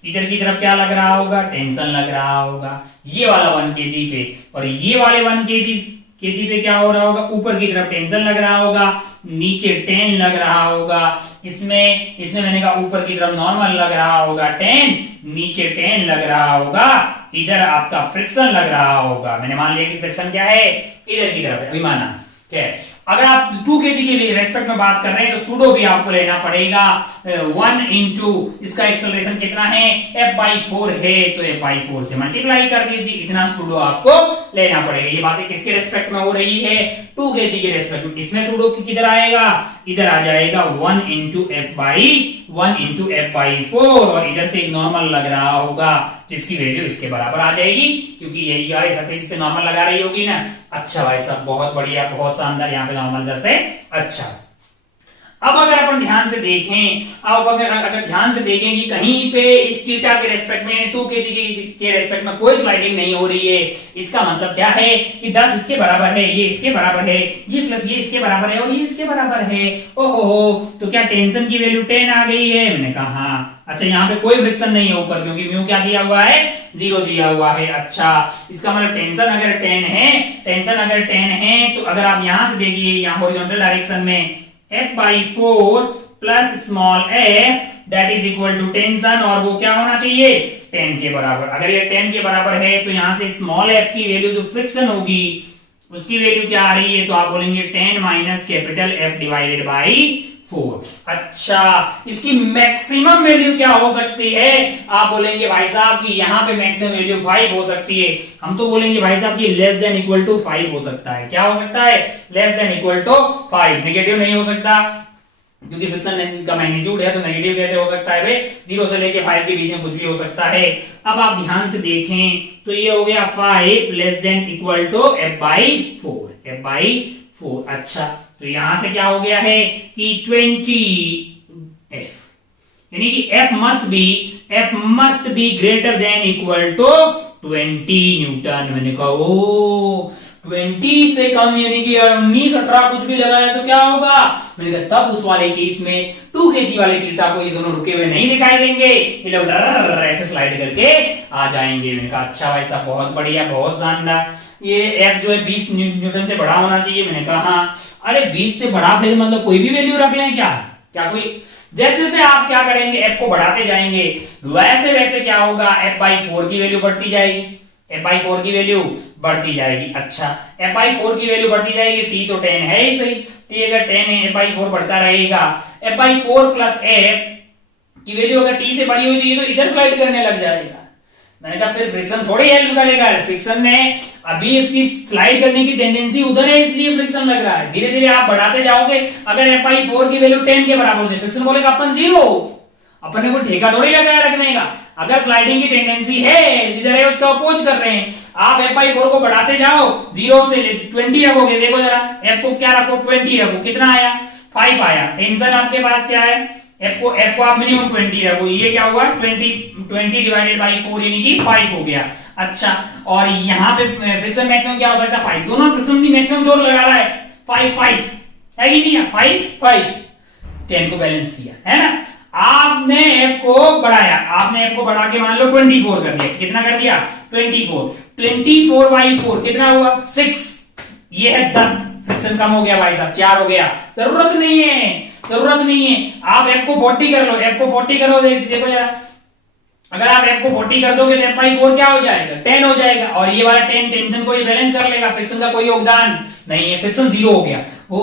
इधर की तरफ क्या लग रहा होगा, टेंशन लग रहा होगा, ये वाला 1 kg पे, और ये वाले 1 kg पे क्या हो रहा होगा, ऊपर की तरफ टेंशन लग रहा होगा, नीचे 10 लग रहा होगा। इसमें मैंने कहा ऊपर की तरफ नॉर्मल लग रहा होगा 10, नीचे 10 लग रहा होगा, इधर आपका फ्रिक्शन लग रहा होगा। मैंने मान लिया कि फ्रिक्शन क्या है, इधर की तरफ है, अभी माना। अगर आप 2 kg के लिए रेस्पेक्ट में बात कर रहे हैं तो सूडो भी आपको लेना पड़ेगा 1 इंटू इसका एक्सेलरेशन कितना है, F/4 है, तो F/4 से मल्टीप्लाई कर दीजिए, इतना सूडो आपको लेना पड़ेगा। ये बातें किसके रेस्पेक्ट में हो रही है, 2 kg के रेस्पेक्ट में। इसमें सूडो किधर आएगा, इधर आ जाएगा 1 इंटू F/4, और इधर से एक नॉर्मल लग रहा होगा जिसकी वैल्यू इसके बराबर आ जाएगी, क्योंकि यही सरफेस पे नॉर्मल लगा रही होगी ना। अच्छा भाई साहब, बहुत बढ़िया, बहुत शानदार, यहाँ पे नॉर्मल जैसे। अच्छा, अब अगर अपन ध्यान से देखें कि कहीं पे इस चीटा के रेस्पेक्ट में 2 kg के रेस्पेक्ट में कोई स्लाइडिंग नहीं हो रही है, इसका मतलब क्या है कि 10 इसके बराबर है, ये इसके बराबर है, ये प्लस ये इसके बराबर है और ये इसके बराबर है। ओहो, तो क्या टेंशन की वैल्यू 10 आ गई है? मैंने कहा हाँ। अच्छा, यहाँ पे कोई फ्रिक्शन नहीं है ऊपर, क्योंकि म्यू क्या दिया हुआ है, 0 दिया हुआ है। अच्छा, इसका मतलब टेंशन अगर 10 है तो अगर आप यहां से देखिए, यहाँ हॉरिजॉन्टल डायरेक्शन में F/4 plus small f that is equal to tension, और वो क्या होना चाहिए, 10 के बराबर। अगर ये 10 के बराबर है तो यहां से स्मॉल f की वैल्यू जो फ्रिक्शन होगी उसकी वैल्यू क्या आ रही है, तो आप बोलेंगे 10 minus capital F divided by 4। अच्छा, इसकी मैक्सिमम वैल्यू क्या हो सकती है, आप बोलेंगे भाई साहब की यहाँ पे मैक्सिमम वैल्यू 5 हो सकती है। हम तो बोलेंगे भाई साहब की लेस देन इक्वल टू 5 हो सकता है। क्या हो सकता है, less than equal to 5। Negative नहीं हो सकता क्योंकि फ्रिक्शन का मैग्नीट्यूड है, तो नेगेटिव कैसे हो सकता है भाई, 0 से लेके 5 के बीच में कुछ भी हो सकता है। अब आप ध्यान से देखें तो ये हो गया 5 less than equal to F by 4। अच्छा, तो यहां से क्या हो गया है कि 20F, यानी कि F must be greater than equal to 20 newton. मैंने कहा ओ 20 से कम यानी कि 19, 18 कुछ भी लगाया तो क्या होगा, मैंने कहा तब उस वाले केस में 2 kg वाले चीटा को ये दोनों रुके हुए नहीं दिखाई देंगे, ये लोग ऐसे स्लाइड करके आ जाएंगे। मैंने कहा अच्छा भाई साहब बहुत बढ़िया, बहुत शानदार। ये F जो है 20 न्यूटन से बड़ा होना चाहिए। मैंने कहा हाँ, अरे 20 से बड़ा फिर मतलब कोई भी वैल्यू रख लें क्या, कोई, जैसे जैसे आप क्या करेंगे F को बढ़ाते जाएंगे वैसे वैसे क्या होगा, F बाई 4 की वैल्यू बढ़ती जाएगी, F बाई 4 की वैल्यू बढ़ती जाएगी। अच्छा, F बाई 4 की वैल्यू बढ़ती जाएगी, T तो 10 है ही सही, T अगर 10 है F बाई 4 बढ़ता रहेगा। F बाई 4 प्लस F की वैल्यू अगर T से बड़ी होगी तो इधर स्लाइड करने लग जाएगा। मैंने कहा फिर फ्रिक्शन थोड़ी हेल्प करेगा, फ्रिक्शन ने अभी इसकी स्लाइड करने की टेंडेंसी उधर है इसलिए फ्रिक्शन लग रहा है। धीरे धीरे आप बढ़ाते जाओगे, अगर F बाई 4 की वैल्यू 10 के बराबर से, फ्रिक्शन बोलेगा अपन 0, अपन ने कोई ठेका थोड़ी लगाया रखने का। अगर स्लाइडिंग की टेंडेंसी है, जिधर है उसका अपोज कर रहे हैं, आप F बाई 4 को बढ़ाते जाओ, 0 से 20 रखोगे, देखो जरा F को क्या रखो, 20 रखो, कितना आया, 5 आया। टेंशन आपके पास क्या है, F को आप मिनिमम 20 रखो, ये क्या हुआ 20 डिवाइडेड बाई 4 यानी कि 5 हो गया। अच्छा, और यहाँ पे फ्रिक्शन मैक्सिमम क्या हो सकता है, 5। दोनों फ्रिक्शन की मैक्सिमम जोर लगा रहा है 5 है कि नहीं, 5 10 को बैलेंस किया है ना। आपने F को बढ़ाया, आपने F को बढ़ा के मान लो 24 कर दिया, कितना कर दिया 24 बाई 4 कितना हुआ 6, ये है 10, फ्रिक्शन कम हो गया भाई साहब, 4 हो गया। जरूरत नहीं है आप F को 40 कर लो, F को 40 करो, देखो जरा, अगर आप F को 40 कर दोगे तो F बाई 4 क्या हो जाएगा, 10 हो जाएगा, और ये वाला 10 टेंशन को ये बैलेंस कर लेगा, फ्रिक्शन का कोई योगदान नहीं है, फ्रिक्शन 0 हो गया। ओ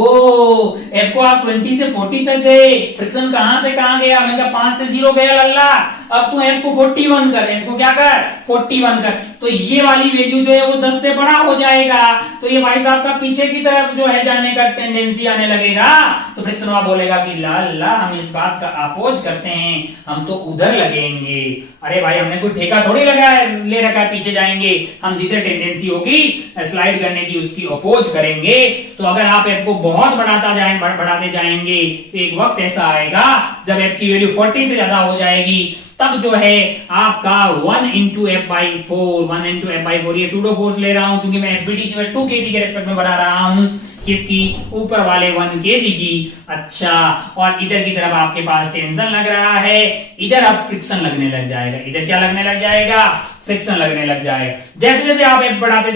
F को आप 20 से 40 तक गए, फ्रिक्शन कहां से कहां गया, मैं कहा 5 से 0 गया लल्ला। अब तू F को 41 कर, F को क्या कर 41 कर, तो ये वाली वैल्यू जो है वो 10 से बड़ा हो जाएगा, तो ये भाई साहब का पीछे की तरफ जो है जाने का टेंडेंसी आने लगेगा, तो फ्रिक्शन वाला बोलेगा कि ला हम इस बात का अपोज करते हैं, हम तो उधर लगेंगे। अरे भाई हमने कोई ठेका थोड़ी लगाया ले रखा है पीछे जाएंगे, हम जिधर टेंडेंसी होगी स्लाइड करने की उसकी अपोज करेंगे। तो अगर आप F को बहुत बढ़ाते जाएंगे तो एक वक्त ऐसा आएगा जब F की वैल्यू 40 से ज्यादा हो जाएगी, तब जो है आपका 1 इंटू F बाई 4 ये सूडो फोर्स ले रहा हूं क्योंकि मैं FBD जो है 2 kg के रेस्पेक्ट में बढ़ा रहा हूं, किसकी, ऊपर वाले 1 kg की। अच्छा, और इधर की तरफ आपके पास टेंशन लग रहा है, इधर अब फ्रिक्शन लगने लग जाएगा, इधर क्या लगने लग जाएगा, फ्रिक्शन लगने लग जाएगा। जैसे जैसे आप F बढ़ाते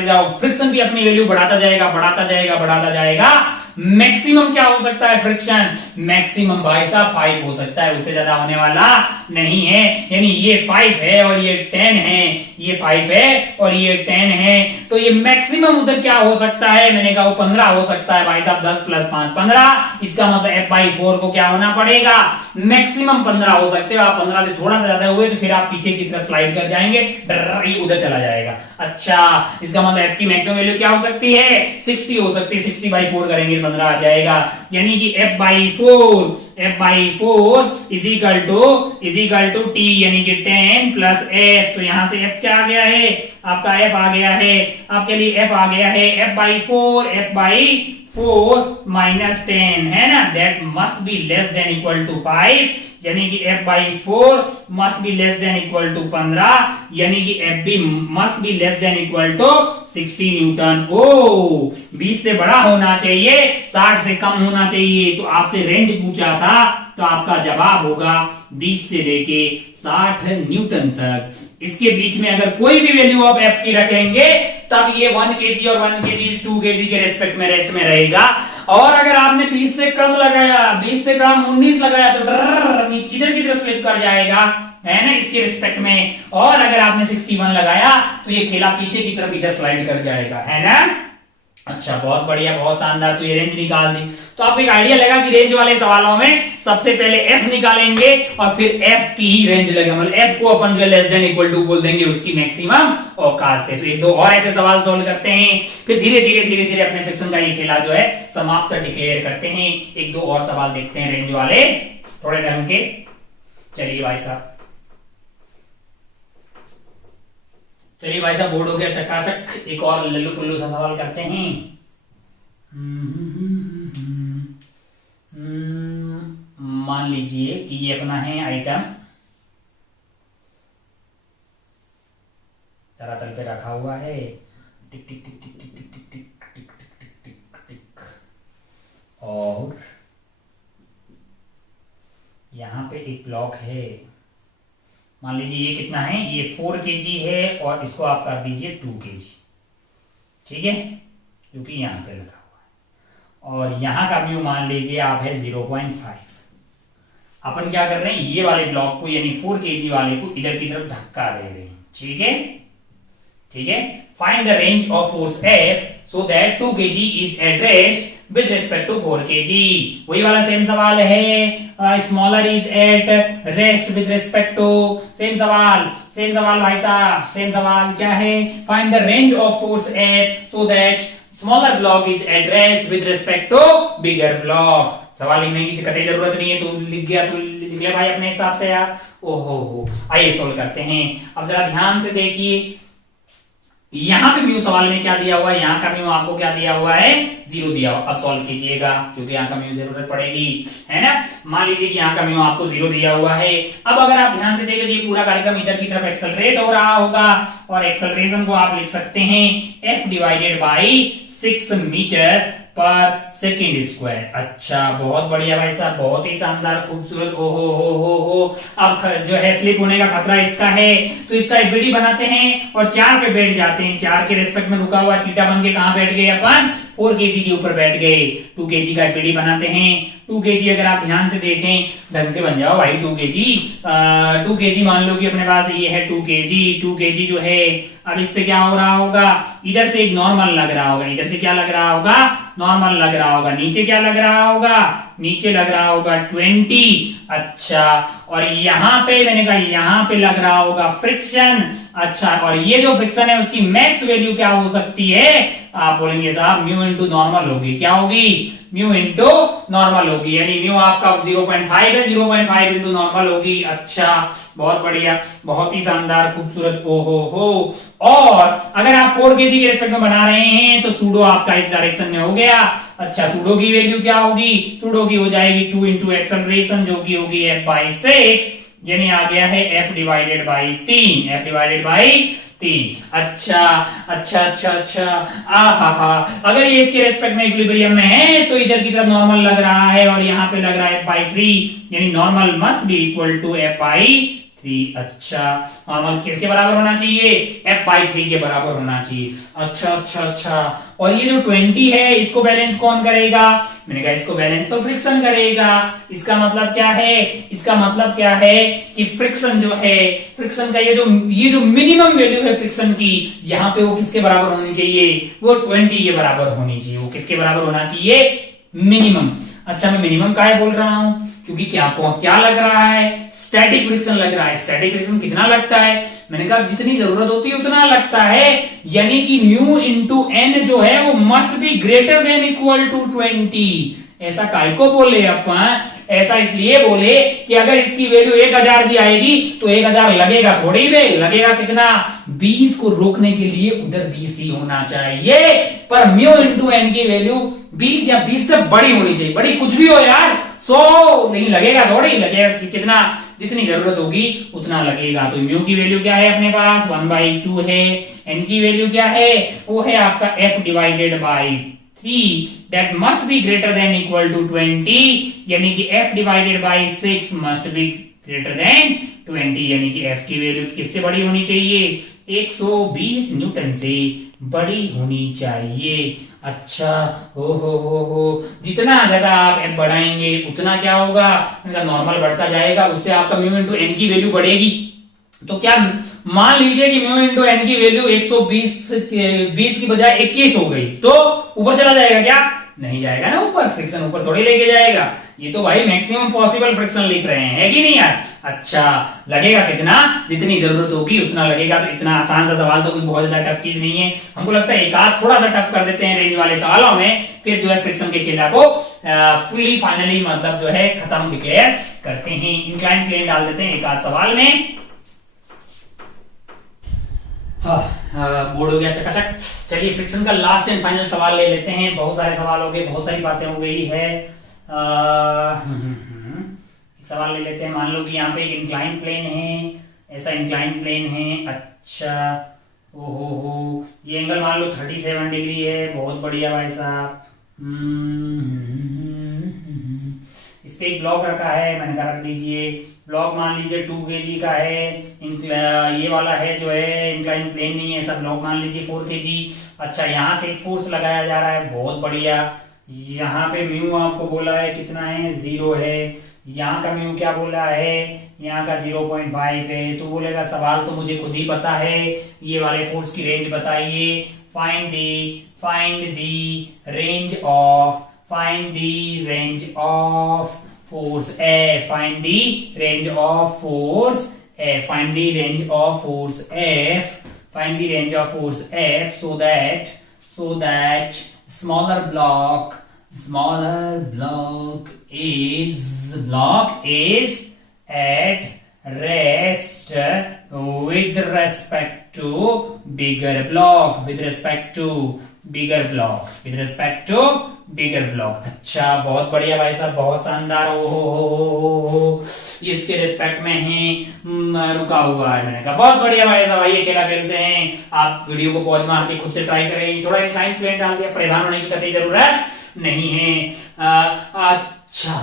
जाओ, फ्रिक्शन भी अपनी वैल्यू बढ़ाता जाएगा। मैक्सिमम क्या हो सकता है फ्रिक्शन, मैक्सिमम भाई साहब 5 हो सकता है, उससे ज्यादा होने वाला नहीं है। यानी ये 5 है और ये 10 है, ये 5 है और ये 10 है, तो ये मैक्सिमम उधर क्या हो सकता है, मैंने कहा वो 15 हो सकता है भाई साहब, 10 प्लस 5 15, इसका मतलब F बाई 4 को क्या होना पड़ेगा, मैक्सिमम 15 हो सकते हो। आप 15 से थोड़ा सा ज्यादा हुए तो फिर आप पीछे की तरफ स्लाइड कर जाएंगे, ये उधर चला जाएगा। अच्छा, इसका मतलब F की मैक्सिमम वैल्यू क्या हो सकती है, 60 हो सकती है, 60 बाई 4 करेंगे 15 आ जाएगा, यानी कि F by 4 is equal to T यानी कि 10 प्लस F, तो यहां से F क्या आ गया है, आपका F आ गया है, आपके लिए F आ गया है F बाई 4 माइनस 10 है ना, that must be less than equal to 5, यानी कि F by 4 must be less than equal to 15, यानी कि F be must be less than equal to 60 newton. ओ 20 से बड़ा होना चाहिए, 60 से कम होना चाहिए, तो आपसे रेंज पूछा था तो आपका जवाब होगा 20 से लेके 60 न्यूटन तक। इसके बीच में अगर कोई भी वैल्यू आप F की रखेंगे तब ये 1 kg और 1 kg 2 kg के रेस्पेक्ट में रेस्ट में रहेगा, और अगर आपने 20 से कम लगाया, 20 से कम 19 लगाया तो इधर की तरफ स्लिप कर जाएगा, है ना, इसके रिस्पेक्ट में। और अगर आपने 61 लगाया तो ये खेला पीछे की तरफ इधर स्लाइड कर जाएगा, है ना। अच्छा, बहुत बढ़िया, बहुत शानदार। तो ये रेंज निकाल दी। तो आपको एक आइडिया लगा कि रेंज वाले सवालों में सबसे पहले एफ निकालेंगे और फिर एफ की ही रेंज लगेगा, मतलब एफ को अपन जो लेस देन इक्वल टू बोल देंगे उसकी मैक्सिमम औकात से। तो एक दो और ऐसे सवाल सोल्व करते हैं, फिर धीरे धीरे अपने फ्रिक्शन का ये खेला जो है समाप्त डिक्लेयर करते हैं। एक दो और सवाल देखते हैं रेंज वाले थोड़े ढंग के। चलिए भाई साहब, बोर्ड हो गया चकाचक। एक और लल्लू पुल्लू सा सवाल करते हैं। मान लीजिए कि ये अपना है आइटम, धरातल पे रखा हुआ है, टिक टिक टिक टिक टिक टिक टिक टिक टिक टिक टिक टिक टिक, और यहां पे एक ब्लॉक है। मान लीजिए ये कितना है, ये 4 kg है और इसको आप कर दीजिए 2 kg, ठीक है, क्योंकि यहां पे लगा हुआ है। और यहां का म्यू मान लीजिए आप है 0.5। अपन क्या कर रहे हैं, ये वाले ब्लॉक को यानी 4 kg वाले को इधर की तरफ धक्का दे रहे हैं, ठीक है, ठीक है। Find the range of force F so that 2 kg is at rest with respect to 4 kg। वही वाला सेम सवाल है, smaller is at rest with respect to, same सवाल भाई साहब, सेम सवाल क्या है, find the range of force F so that smaller block is at rest with respect to bigger block. सवाल लिखने की कतई जरूरत नहीं है, तो लिख गया तो लिख लिया भाई अपने हिसाब से यार। ओहो, आइए सोल्व करते हैं। अब जरा ध्यान से देखिए, यहां पे म्यू सवाल में क्या दिया हुआ है, यहां का म्यू आपको क्या दिया हुआ है, 0 दिया हुआ। अब सॉल्व कीजिएगा क्योंकि यहाँ का म्यू जरूरत पड़ेगी, है ना। मान लीजिए कि यहाँ का म्यू आपको 0 दिया हुआ है। अब अगर आप ध्यान से देखें, ये पूरा कार्यक्रम इधर की तरफ एक्सेलरेट हो रहा होगा और एक्सेलरेशन को आप लिख सकते हैं F डिवाइडेड बाई 6 मीटर पर सेकेंड स्क्वायर। अच्छा, बहुत बढ़िया भाई साहब, बहुत ही शानदार, खूबसूरत। हो। अब जो है स्लिप होने का खतरा इसका है, तो इसका एक बीडी बनाते हैं और 4 पे बैठ जाते हैं। 4 के रेस्पेक्ट में रुका हुआ चीटा बन के कहां बैठ गए अपन, 4 kg के ऊपर बैठ गए। 2 kg का बीडी बनाते हैं। 2 kg अगर आप ध्यान से देखें, ढंग के बन जाओ भाई। 2 kg मान लो कि अपने पास ये है 2 kg जो है। अब इस पे क्या हो रहा होगा, इधर से एक नॉर्मल लग रहा होगा, इधर से क्या लग रहा होगा, नॉर्मल लग रहा होगा। नीचे क्या लग रहा होगा, नीचे लग रहा होगा 20। अच्छा, और यहां पे मैंने कहा यहां पे लग रहा होगा फ्रिक्शन। अच्छा, और ये जो फ्रिक्शन है उसकी मैक्स वैल्यू क्या हो सकती है, आप बोलेंगे साहब म्यू इंटू नॉर्मल होगी। क्या होगी, म्यू इंटू नॉर्मल होगी, यानी म्यू आपका 0.5 है, 0.5 इंटू नॉर्मल होगी। अच्छा, बहुत बढ़िया, बहुत ही शानदार, खूबसूरत। हो। और अगर आप 4 kg के रेस्पेक्ट में बना रहे हैं तो सूडो आपका इस डायरेक्शन में हो गया। अच्छा, सूडो की वैल्यू क्या होगी, सूडो की हो जाएगी 2 इंटू एक्सेलरेशन जो की होगी F/6, यानी आ गया है F डिवाइडेड बाई 3। अच्छा, अगर ये इसके रेस्पेक्ट में इक्विलिब्रियम में है तो इधर की तरफ नॉर्मल लग रहा है और यहाँ पे लग रहा है F/3, यानी normal must be equal to F/3। अच्छा, नॉर्मल किसके बराबर होना चाहिए, F/3 के बराबर होना चाहिए। अच्छा, और ये जो 20 है इसको बैलेंस कौन करेगा, मैंने कहा इसको बैलेंस तो फ्रिक्शन करेगा। इसका मतलब क्या है, इसका मतलब क्या है कि फ्रिक्शन जो है, फ्रिक्शन का ये जो मिनिमम वैल्यू है फ्रिक्शन की, यहाँ पे वो किसके बराबर होनी चाहिए, वो 20 के बराबर होनी चाहिए। वो किसके बराबर होना चाहिए, मिनिमम। अच्छा, मैं मिनिमम काहे बोल रहा हूं, क्योंकि क्या लग रहा है, स्टैटिक फ्रिक्शन लग रहा है। स्टैटिक फ्रिक्शन कितना लगता है, मैंने कहा जितनी जरूरत होती है उतना लगता है, यानी कि म्यू इंटू एन जो है वो must be greater than equal to 20। ऐसा काय को बोले अपन, ऐसा इसलिए बोले कि अगर इसकी वैल्यू 1000 भी आएगी तो 1000 लगेगा थोड़ी वे, लगेगा कितना, 20 को रोकने के लिए उधर 20 ही होना चाहिए, पर म्यू इंटू एन की वैल्यू 20 या 20 से बड़ी होनी चाहिए। बड़ी कुछ भी हो यार, 100 नहीं लगेगा, थोड़ी लगेगा, कितना, जितनी जरूरत होगी उतना लगेगा। तो म्यू की वैल्यू क्या है अपने पास, 1/2 है। एन की वैल्यू क्या है, वो है आपका F divided by 3 that must be greater than equal to 20, यानी कि F divided by 6 must be greater than 20, यानी कि F की वैल्यू किससे बड़ी होनी चाहिए, 120 न्यूटन से बड़ी होनी चाहिए। अच्छा, हो, जितना ज्यादा आप एफ बढ़ाएंगे उतना क्या होगा, इनका नॉर्मल बढ़ता जाएगा, उससे आपका म्यू इंटू एन की वैल्यू बढ़ेगी। तो क्या मान लीजिए कि म्यू इंटू एन की वैल्यू 120 20 की बजाय 21 हो गई, तो ऊपर चला जाएगा क्या, नहीं जाएगा ना ऊपर, फ्रिक्शन ऊपर थोड़ी लेके जाएगा। ये तो भाई मैक्सिमम पॉसिबल फ्रिक्शन लिख रहे हैं, है कि नहीं यार। अच्छा, लगेगा कितना, जितनी जरूरत होगी उतना लगेगा। तो इतना आसान सा सवाल तो कोई बहुत ज्यादा टफ चीज नहीं है। हमको लगता है एक आध थोड़ा सा टफ कर देते हैं रेंज वाले सवालों में, फिर जो है फ्रिक्शन के खेला को फुली फाइनली मतलब जो है खत्म डिक्लेयर करते हैं। इंक्लाइन प्लेन डाल देते हैं एक आध सवाल में। बोर्ड हो गया चकाचक। चलिए फ्रिक्शन का लास्ट एंड फाइनल सवाल ले लेते हैं। बहुत सारे सवाल हो गए, बहुत सारी बातें हो गई है। एक सवाल ले लेते हैं। मान लो कि यहाँ पे एक इंक्लाइन प्लेन है, ऐसा इंक्लाइन प्लेन है। अच्छा, ओहो, ये एंगल मान लो 37 डिग्री है, बहुत बढ़िया भाई साहब। इस पे एक ब्लॉक रखा है, मैंने कहा रख दीजिए। ब्लॉक मान लीजिए 2 kg का है, ये वाला है जो है इंक्लाइन प्लेन नहीं है, सब ब्लॉक मान लीजिए 4 kg। अच्छा, यहाँ से एक फोर्स लगाया जा रहा है, बहुत बढ़िया। यहाँ पे म्यू आपको बोला है कितना है, 0 है। यहाँ का म्यू क्या बोला है, यहाँ का 0.5 है। तो बोलेगा सवाल तो मुझे खुद ही पता है, ये वाले फोर्स की रेंज बताइए। Find the range of force F, find the range of force F, find the range of force F, find the range of force F, so that smaller block is at rest with respect to bigger block, bigger block. अच्छा, बहुत बढ़िया भाई साहब, बहुत शानदार। हो ये इसके रिस्पेक्ट में है, रुका हुआ है। मैंने कहा बहुत बढ़िया भाई साहब, आइए खेला खेलते हैं। आप वीडियो को पॉज मार के खुद से ट्राई करें। थोड़ा इंक्लाइन प्लेन डाल दिया, परेशान होने की कतई जरूरत नहीं है। अच्छा,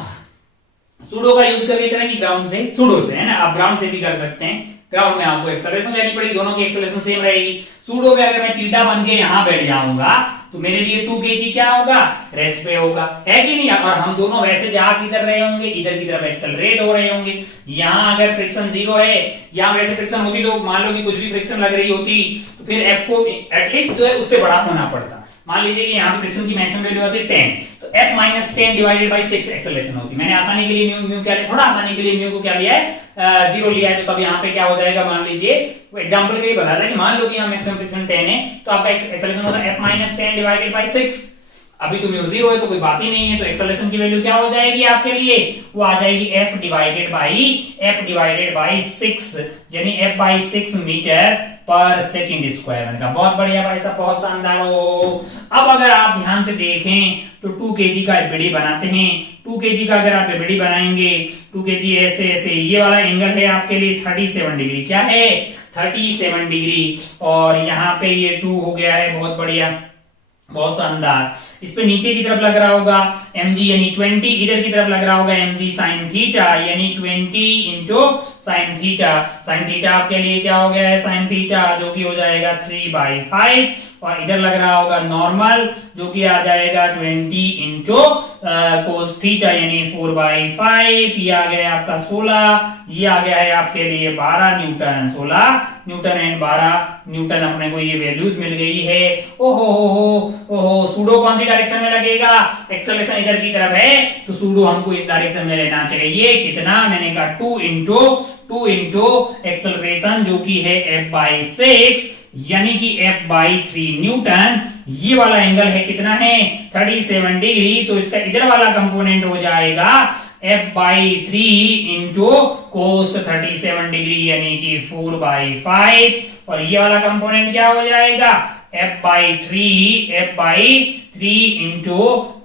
सूडो का यूज करके करें कि ग्राउंड से, सूडो से है ना, आप ग्राउंड से भी कर सकते हैं। ग्राउंड में आपको एक्सेलरेशन लेनी पड़ेगी, दोनों की एक्सेलरेशन सेम रहेगी। सूडो में अगर मैं चीटा बन के यहां बैठ जाऊंगा तो मेरे लिए 2 kg क्या होगा, रेस्ट पे होगा, है कि नहीं। और हम दोनों वैसे जहां किधर रहे होंगे, इधर की तरफ एक्सेलरेट हो रहे होंगे। यहां अगर फ्रिक्शन 0 है, यहां वैसे फ्रिक्शन होती तो मान लो कि कुछ भी फ्रिक्शन लग रही होती तो फिर एफ को एटलीस्ट जो है उससे बड़ा होना पड़ता। मान लीजिए कि यहाँ पे फ्रिक्शन की मैक्सिमम वैल्यू होती है 10, तो f minus 10 divided by 6 acceleration होती। मैंने आसानी के लिए म्यू क्या लिया, थोड़ा आसानी के लिए म्यू को क्या लिया है, 0 लिया है। तो तब यहाँ पे क्या हो जाएगा, मान लीजिए एग्जांपल के लिए बता रहा है कि मान लो कि यहाँ मैक्सिमम फ्रिक्शन 10 है, तो आपका एक्सेलरेशन होता है f माइनस 10 डिवाइडेड बाई 6। अभी तो म्यू 0 है तो कोई बात ही नहीं है, तो एक्सेलरेशन की वैल्यू क्या हो जाएगी आपके लिए, वो आ जाएगी f डिवाइडेड बाई 6, यानी f by 6 metre per second square. मैंने कहा बहुत बढ़िया भाई साहब, बहुत शानदार हो। अब अगर आप ध्यान से देखें तो 2 kg का एपीडी बनाते हैं। 2 kg का अगर आप एपीडी बनाएंगे, 2 kg ऐसे ऐसे, ये वाला एंगल है आपके लिए 37 डिग्री। क्या है, 37 डिग्री। और यहाँ पे ये 2 हो गया है, बहुत बढ़िया, बहुत शानदार। इस पे नीचे की तरफ लग रहा होगा mg यानी 20, इधर की तरफ लग रहा होगा mg sin थीटा यानी 20 into sine theta. Sine theta आपके लिए क्या हो गया है, साइन थीटा, जो कि हो जाएगा 3/5। और इधर लग रहा होगा नॉर्मल, जो कि आ जाएगा 20 इंटू कोस थीटा यानी 4/5। ये आ गया आपका 16, ये आ गया है आपके लिए 12 न्यूटन। 16 न्यूटन एंड 12 न्यूटन, अपने को ये वैल्यूज मिल गई है। ओहो, सूडो कौन सी डायरेक्शन में लगेगा, एक्सेलरेशन इधर की तरफ है, तो सूडो हमको इस डायरेक्शन में लेना चाहिए। कितना, मैंने कहा 2 इंटू एक्सेलरेशन जो कि है f/6 यानी कि f/3 न्यूटन। ये वाला एंगल है कितना है, 37 डिग्री। तो इसका इधर वाला कंपोनेंट हो जाएगा f/3 इंटू कोस 37 डिग्री यानी कि 4/5। और ये वाला कंपोनेंट क्या हो जाएगा, f/3 इंटू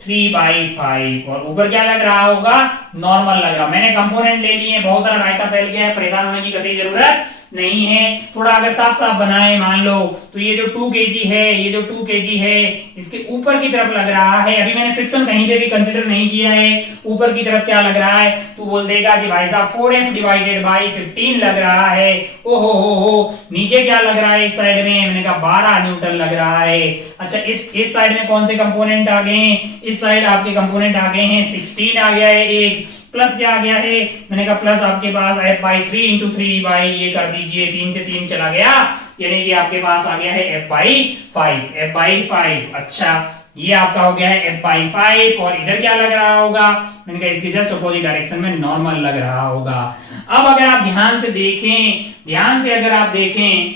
3/5। और ऊपर क्या लग रहा होगा, नॉर्मल लग रहा। मैंने कंपोनेंट ले लिए, बहुत सारा रायता फैल गया है, परेशान होने की कतई जरूरत नहीं है। थोड़ा अगर साफ साफ बनाए मान लो तो ये जो 2 kg है, ये जो 2 kg है इसके ऊपर की तरफ लग रहा है, अभी मैंने फ्रिक्शन कहीं पे भी कंसिडर नहीं किया है, ऊपर की तरफ क्या लग रहा है, तू बोल देगा कि भाई साहब 4F डिवाइडेड बाई 15 लग रहा है। ओहो हो, नीचे क्या लग रहा है इस साइड में, मैंने कहा 12 न्यूटन लग रहा है। अच्छा इस साइड में कौन से कंपोनेंट आ गए हैं, इस साइड आपके कंपोनेंट आ गए हैं 16 आ गया है, एक प्लस क्या आ गया है, मैंने कहा प्लस आपके पास F बाई 3 इंटू 3 बाई ये कर दीजिए, 3 से 3 चला गया, यानी कि आपके पास आ गया है F बाई 5, F बाई 5। अच्छा ये आपका हो गया है F बाई 5 और इधर क्या लग रहा होगा, मैंने कहा इसके जस्ट अपोजिट डायरेक्शन में नॉर्मल लग रहा होगा। अब अगर आप ध्यान से देखें, ध्यान से अगर आप देखें,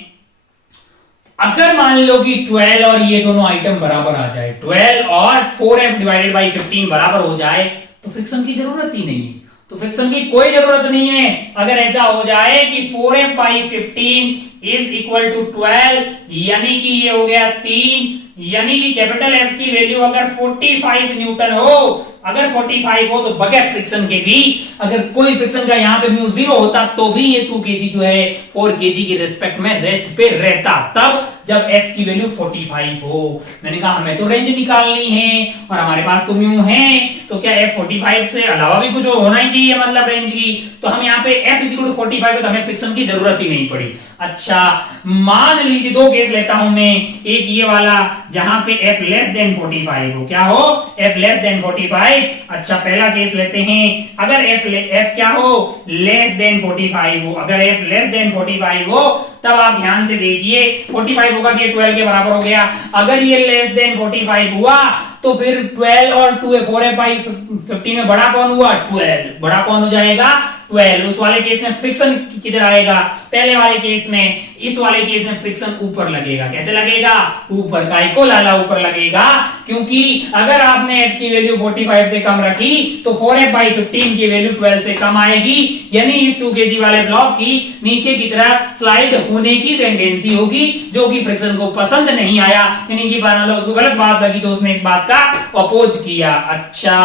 अगर मान लो कि 12 और ये दोनों आइटम बराबर आ जाए, 12 और 4F डिवाइडेड बाई 15 बराबर हो जाए तो फ्रिक्शन की जरूरत ही नहीं है, तो फ्रिक्शन की कोई जरूरत नहीं है। अगर ऐसा हो जाए कि 4F by 15 is equal to 12, यानी कि ये हो गया 3, यानी कि कैपिटल F की वैल्यू अगर 45 न्यूटन हो, अगर 45 हो तो बगैर फ्रिक्शन के भी, अगर कोई फ्रिक्शन का यहाँ पे म्यू 0 होता तो भी ये 2 kg जो है 4 kg की रिस्पेक्ट में रेस्ट पे रहता, तब जब F की वैल्यू 45 हो। मैंने कहा हमें तो रेंज निकालनी है और हमारे पास तो म्यू है, तो क्या F 45 से अलावा भी कुछ होना ही चाहिए मतलब रेंज की, तो हम यहाँ पे F इक्वल टू 45 है तो हमें फ्रिक्शन की जरूरत ही नहीं पड़ी। अच्छा मान लीजिए 2 केस लेता हूं मैं, एक ये वाला जहां पे F लेस देन 45 हो, क्या हो, F लेस देन 45। अच्छा पहला केस लेते हैं, अगर F क्या हो, लेस देन 45 हो, अगर F लेस देन 45 हो तब आप ध्यान से देखिए 45 होगा कि 12 के बराबर हो गया, अगर ये लेस देन 45 हुआ तो फिर 12 और 4F बाई 15 में बड़ा कौन हुआ, 12, बड़ा कौन हो जाएगा 12। उस वाले केस में फ्रिक्शन किधर आएगा, पहले वाले केस में, इस वाले केस में फ्रिक्शन ऊपर लगेगा, कैसे लगेगा, ऊपर का को लाला ऊपर लगेगा, क्योंकि अगर आपने F की वैल्यू 45 से कम रखी तो 4F बाई 15 की वैल्यू 12 से कम आएगी, यानी इस 2 kg वाले ब्लॉक की नीचे की तरफ स्लाइड होने की टेंडेंसी होगी, जो कि फ्रिक्शन को पसंद नहीं आया, यानी कि मतलब उसको गलत बात लगी तो उसने इस बात का अपोज किया। अच्छा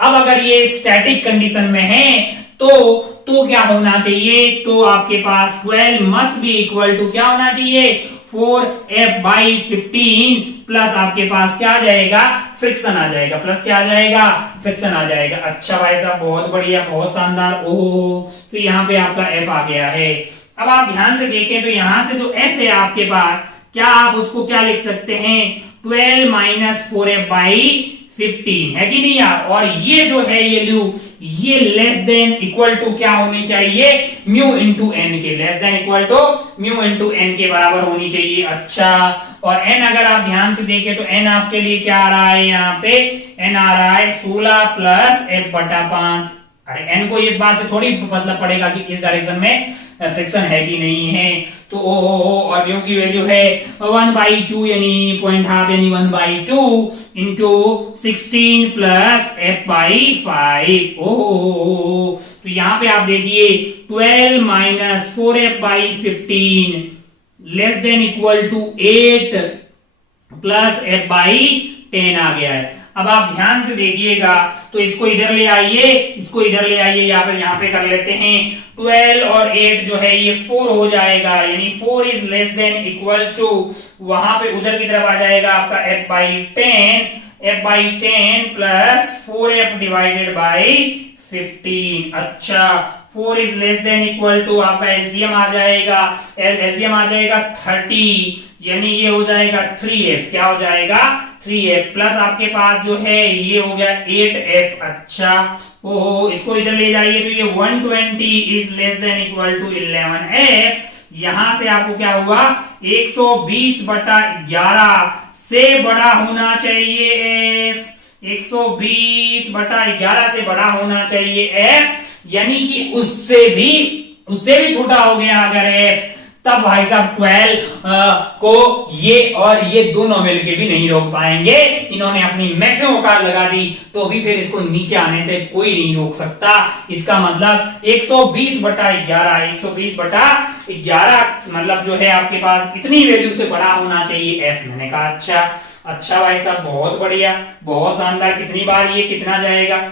अब अगर ये स्टैटिक कंडीशन में है तो क्या होना चाहिए, तो आपके पास 12 मस्ट बी इक्वल टू क्या होना चाहिए, 4F बाई 15 प्लस आपके पास क्या आ जाएगा, फ्रिक्शन आ जाएगा, प्लस क्या आ जाएगा, फ्रिक्शन आ जाएगा। अच्छा भाई साहब बहुत बढ़िया, बहुत शानदार। ओह तो यहाँ पे आपका F आ गया है। अब आप ध्यान से देखें तो यहां से जो F है आपके पास, क्या आप उसको क्या लिख सकते हैं, 12 माइनस 4F बाई 15 है कि नहीं यार, और ये जो है ये लू ये लेस देन इक्वल टू क्या होनी चाहिए, म्यू इंटू एन के, less than equal to mu into N के बराबर होनी चाहिए। अच्छा और एन अगर आप ध्यान से देखें तो एन आपके लिए क्या आ रहा है, यहाँ पे एन आ रहा है 16 प्लस F बटा 5। अरे एन को इस बात से थोड़ी मतलब पड़ेगा कि इस डायरेक्शन में फ्रिक्शन है कि नहीं है, तो ओ और म्यू की वैल्यू है 1/2 यानी 0.5 यानी 1/2 इंटू 16 प्लस F बाई 5। ओ तो यहाँ पे आप देखिए 12 minus 4F by 15 less than equal to 8 plus F by 10 आ गया है। अब आप ध्यान से देखिएगा तो इसको इधर ले आइए, इसको इधर ले आइए, या फिर यहाँ पे कर लेते हैं 12 और 8 जो है ये 4 हो जाएगा, यानी 4 is less than equal to, वहां पे उधर की तरफ आ जाएगा आपका F by 10 plus 4F divided by 15। अच्छा 4 is less than equal to आपका एलसीएम आ जाएगा, एलसीएम आ जाएगा 30, यानी ये हो जाएगा 3F, क्या हो जाएगा 3F प्लस आपके पास जो है ये हो गया 8F। अच्छा ओहो इसको इधर ले जाइए तो ये 120 is less than equal to 11F, यहां से आपको क्या हुआ 120 बटा 11 से बड़ा होना चाहिए F, 120 बटा 11 से बड़ा होना चाहिए F, यानी कि उससे भी छोटा हो गया अगर F, तब भाई साहब 12 को ये और ये दोनों मिलके भी नहीं रोक पाएंगे। इन्होंने अपनी मैक्सिमम औकात लगा दी तो भी फिर इसको नीचे आने से कोई नहीं रोक सकता। इसका मतलब 120 बटा 11, 120 बटा 11 मतलब जो है आपके पास इतनी वैल्यू से बड़ा होना चाहिए F। मैंने कहा अच्छा भाई साहब बहुत बढ़िया, बहुत शानदार। कितनी बार ये कितना जाएगा,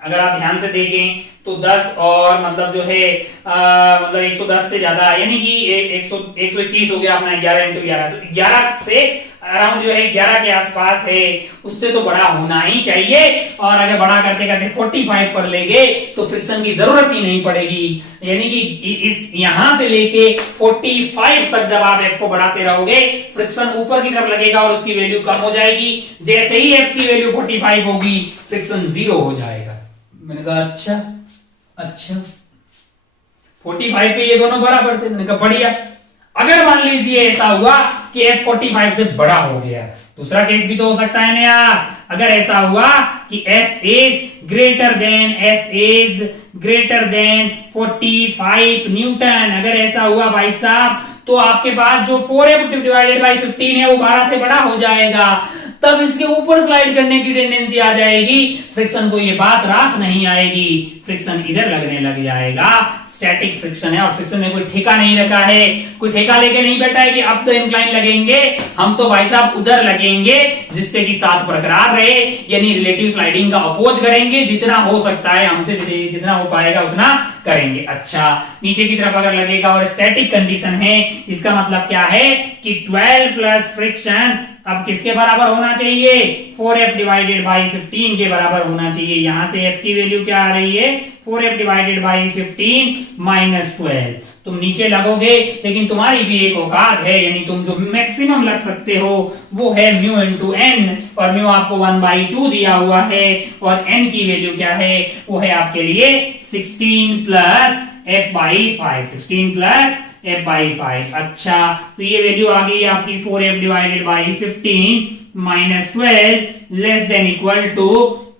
अगर आप ध्यान से देखें तो 10 और मतलब जो है मतलब 110 से ज्यादा, यानी कि 121 हो गया अपना 11 इंटू 11, तो 11 से अराउंड जो है 11 के आसपास है, उससे तो बड़ा होना ही चाहिए। और अगर बड़ा करते करते 45 पर ले गए तो फ्रिक्शन की जरूरत ही नहीं पड़ेगी, यानी कि इस यहां से लेके 45 तक जब आप एफ को बढ़ाते रहोगे फ्रिक्शन ऊपर की तरफ लगेगा और उसकी वैल्यू कम हो जाएगी। जैसे ही एफ की वैल्यू 45 होगी फ्रिक्शन 0 हो जाएगा। मैंने कहा अच्छा 45 पे ये दोनों बराबर थे। मैंने कहा बढ़िया। अगर मान लीजिए ऐसा हुआ कि एफ 45 से बड़ा हो गया, दूसरा केस भी तो हो सकता है ना यार। अगर ऐसा हुआ कि F is greater than 45 Newton, अगर ऐसा हुआ भाई साहब, तो आपके पास जो 4f डिवाइडेड बाई 15 है वो 12 से बड़ा हो जाएगा, तब इसके ऊपर स्लाइड करने की टेंडेंसी आ जाएगी। फ्रिक्शन को ये बात रास नहीं आएगी, फ्रिक्शन इधर लगने लग जाएगा। स्टैटिक फ्रिक्शन है और फ्रिक्शन में कोई ठेका नहीं रखा है, कोई ठेका लेके नहीं बैठा है कि अब तो इंक्लाइन लगेंगे, हम तो भाई साहब उधर लगेंगे जिससे कि साथ बरकरार रहे, यानी रिलेटिव स्लाइडिंग का अपोज करेंगे। जितना हो सकता है हमसे जितना हो पाएगा उतना करेंगे। अच्छा, नीचे की तरफ अगर लगेगा और स्टैटिक कंडीशन है, इसका मतलब क्या है कि 12 प्लस फ्रिक्शन अब किसके बराबर होना चाहिए, 4f डिवाइडेड बाई 15 के बराबर होना चाहिए। यहां से f की वैल्यू क्या आ रही है, 4f डिवाइडेड बाई 15 माइनस 12। तुम नीचे लगोगे लेकिन तुम्हारी भी एक औकात है, यानी तुम जो मैक्सिमम लग सकते हो वो है म्यू इंटू एन, और म्यू आपको 1/2 दिया हुआ है, और n की वैल्यू क्या है, वो है आपके लिए 16 plus f by 5, 16 plus f by 5। अच्छा, तो ये वैल्यू आ गई आपकी 4f divided by 15 minus 12 less than equal to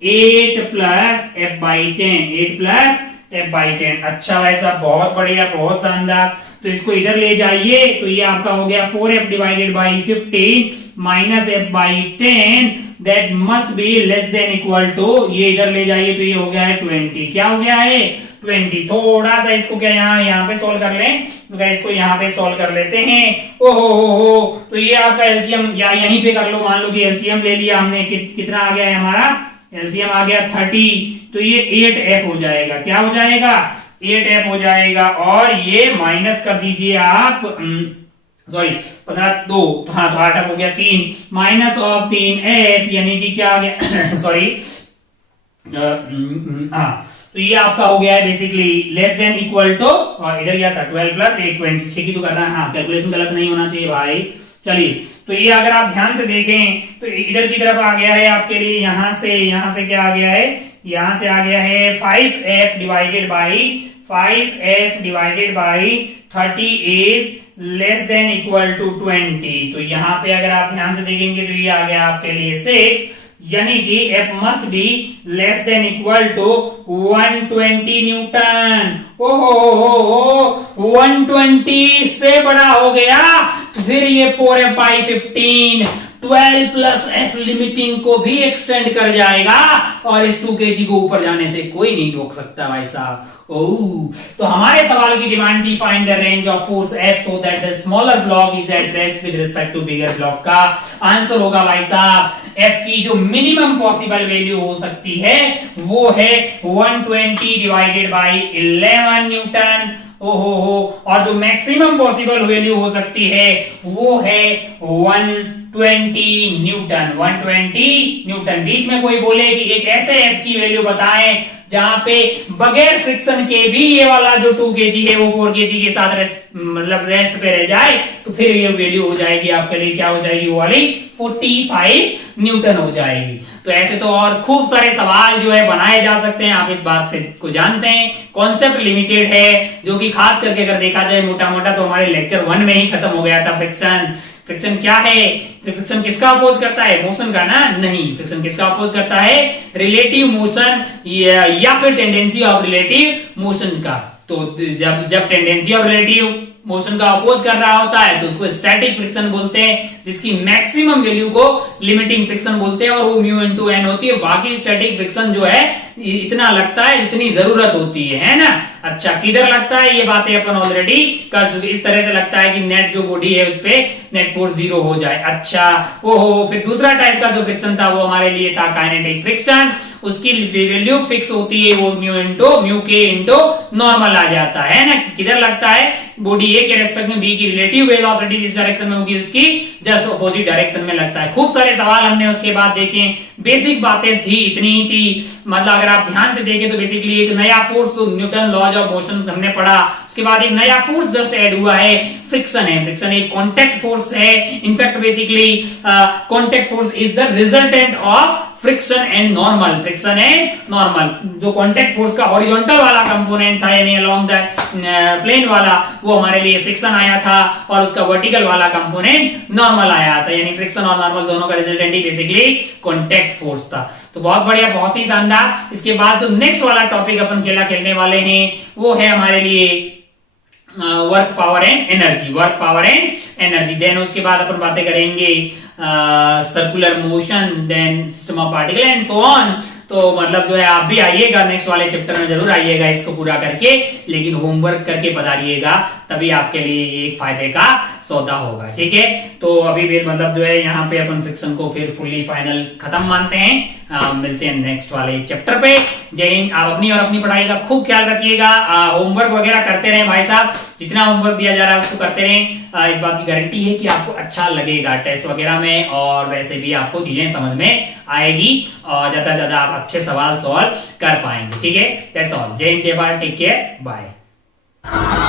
8 plus f by 10, 8 plus f by 10। अच्छा भाई साहब, बहुत बढ़िया, बहुत शानदार। तो इसको इधर ले जाइए, तो ये आपका हो गया 4f divided by 15 minus f by 10 that must be less than equal to, ये इधर ले जाइए तो ये हो गया है 20। क्या हो गया है 20। थोड़ा सा इसको क्या यहाँ पे सोल्व कर लें, तो इसको यहाँ पे सोल्व कर लेते हैं। ओहो हो, तो ये आपका एलसीएम या यहीं पे कर लो, मान लो कि एलसीएम ले लिया हमने, कितना आ गया है हमारा एलसीएम आ गया 30, तो ये 8f हो जाएगा। क्या हो जाएगा, 8f हो जाएगा। और ये माइनस कर दीजिए आप, सॉरी 15 2, हाँ तो 8f हो गया 3 माइनस ऑफ 3f, यानी कि क्या आ गया सॉरी तो ये आपका हो गया है basically less than equal to, और इधर क्या था 12 प्लस 8 20, ठीक ही तो करना है, हाँ कैलकुलेशन गलत नहीं होना चाहिए भाई। चलिए, तो ये अगर आप ध्यान से देखें तो इधर की तरफ आ गया है आपके लिए, यहां से क्या आ गया है, यहां से आ गया है 5f divided by 30 is less than equal to 20। तो यहाँ पे अगर आप ध्यान से देखेंगे तो ये आ गया आपके लिए 6, यानी कि f must be less than equal to 120 newton. ओहो 120 से बड़ा हो गया, तो फिर ये 4f by 15 12 plus f limiting को भी एक्सटेंड कर जाएगा, और इस 2 kg को ऊपर जाने से कोई नहीं रोक सकता भाई साहब। तो हमारे सवाल की डिमांड थी find the range of force F so that the smaller block is at rest with respect to bigger block. का आंसर होगा भाई साहब F की जो मिनिमम पॉसिबल वैल्यू हो सकती है वो है 120 डिवाइडेड बाई 11 न्यूटन। ओहो, और जो मैक्सिमम पॉसिबल वैल्यू हो सकती है वो है 120 न्यूटन। 120 न्यूटन। बीच में कोई बोले कि एक ऐसे F की वैल्यू बताएं जहां पे बगैर फ्रिक्शन के भी ये वाला जो 2 kg है वो 4 kg के साथ रेस्ट पे रह जाए, तो फिर ये वैल्यू हो जाएगी आपके लिए, क्या हो जाएगी, वो वाली 45 न्यूटन हो जाएगी। तो ऐसे तो और खूब सारे सवाल जो है बनाए जा सकते हैं, आप इस बात से को जानते हैं। कॉन्सेप्ट लिमिटेड है, जो कि खास करके अगर देखा जाए मोटा मोटा तो हमारे लेक्चर 1 में ही खत्म हो गया था। फ्रिक्शन क्या है, फ्रिक्शन किसका अपोज करता है, मोशन का ना, नहीं, फ्रिक्शन किसका अपोज करता है, रिलेटिव मोशन या फिर टेंडेंसी ऑफ रिलेटिव मोशन का। तो जब टेंडेंसी ऑफ रिलेटिव मोशन का अपोज कर रहा होता है तो उसको स्टैटिक फ्रिक्शन बोलते हैं, जिसकी मैक्सिमम वैल्यू को लिमिटिंग फ्रिक्शन बोलते हैं, और वो म्यू इनटू एन होती है। बाकी स्टैटिक फ्रिक्शन जो है इतना लगता है जितनी जरूरत होती है ना। अच्छा, किधर लगता है ये बातें अपन ऑलरेडी कर चुके। इस तरह से लगता है कि नेट जो बॉडी है उस पे नेट फोर्स 0 हो जाए। अच्छा, ओहो, फिर दूसरा टाइप का जो फ्रिक्शन था वो हमारे लिए था काइनेटिक फ्रिक्शन। उसकी वैल्यू फिक्स होती है, वो म्यू के इंटू नॉर्मल आ जाता है ना। किधर लगता है, बॉडी ए के रेस्पेक्ट में बी की रिलेटिव वेलोसिटी जिस डायरेक्शन में होगी उसकी जस्ट ऑपोजिट डायरेक्शन में लगता है। खूब सारे सवाल हमने उसके बाद देखे, बेसिक बातें थी, इतनी ही थी। मतलब अगर आप ध्यान से देखें तो बेसिकली एक नया force, Newton laws of motion हमने पढ़ा, उसके बाद एक नया फोर्स जस्ट ऐड हुआ है, फ्रिक्शन है। फ्रिक्शन एक कांटेक्ट फोर्स है। In fact basically contact force is the resultant of friction and normal. Friction and normal, जो कांटेक्ट फोर्स का हॉरिजॉन्टल वाला कंपोनेंट था यानी अलोंग द प्लेन वाला, वो हमारे लिए फ्रिक्शन आया था, और उसका वर्टिकल वाला कंपोनेंट नॉर्मल आया था। यानी फ्रिक्शन और नॉर्मल दोनों का रिजल्टेंट ही बेसिकली कांटेक्ट फोर्स था। तो बहुत बढ़िया, बहुत ही शानदार। इसके बाद जो नेक्स्ट वाला टॉपिक अपन खेलने वाले हैं वो है हमारे लिए work power and energy. Work power and energy. Then उसके बाद अपन बातें करेंगे circular motion, then system of particle and so on. तो मतलब जो है आप भी आइएगा, नेक्स्ट वाले चैप्टर में जरूर आइएगा इसको पूरा करके, लेकिन होमवर्क करके पधारिएगा, तभी आपके लिए एक फायदे का सौदा होगा। ठीक है, तो अभी भी मतलब जो है यहाँ पे अपन फ्रिक्शन को फिर फुल्ली फाइनल खत्म मानते हैं। मिलते हैं नेक्स्ट वाले चैप्टर पे। जय हिंद। आप अपनी और अपनी पढ़ाई का खूब ख्याल रखिएगा। होमवर्क वगैरह करते रहें भाई साहब, जितना होमवर्क दिया जा रहा है उसको करते रहें। इस बात की गारंटी है कि आपको अच्छा लगेगा टेस्ट वगैरह में, और वैसे भी आपको चीजें समझ में आएगी और ज्यादा से ज्यादा आप अच्छे सवाल सॉल्व कर पाएंगे। ठीक है, दैट्स ऑल। जय हिंद, जय भारत, टेक केयर, बाय।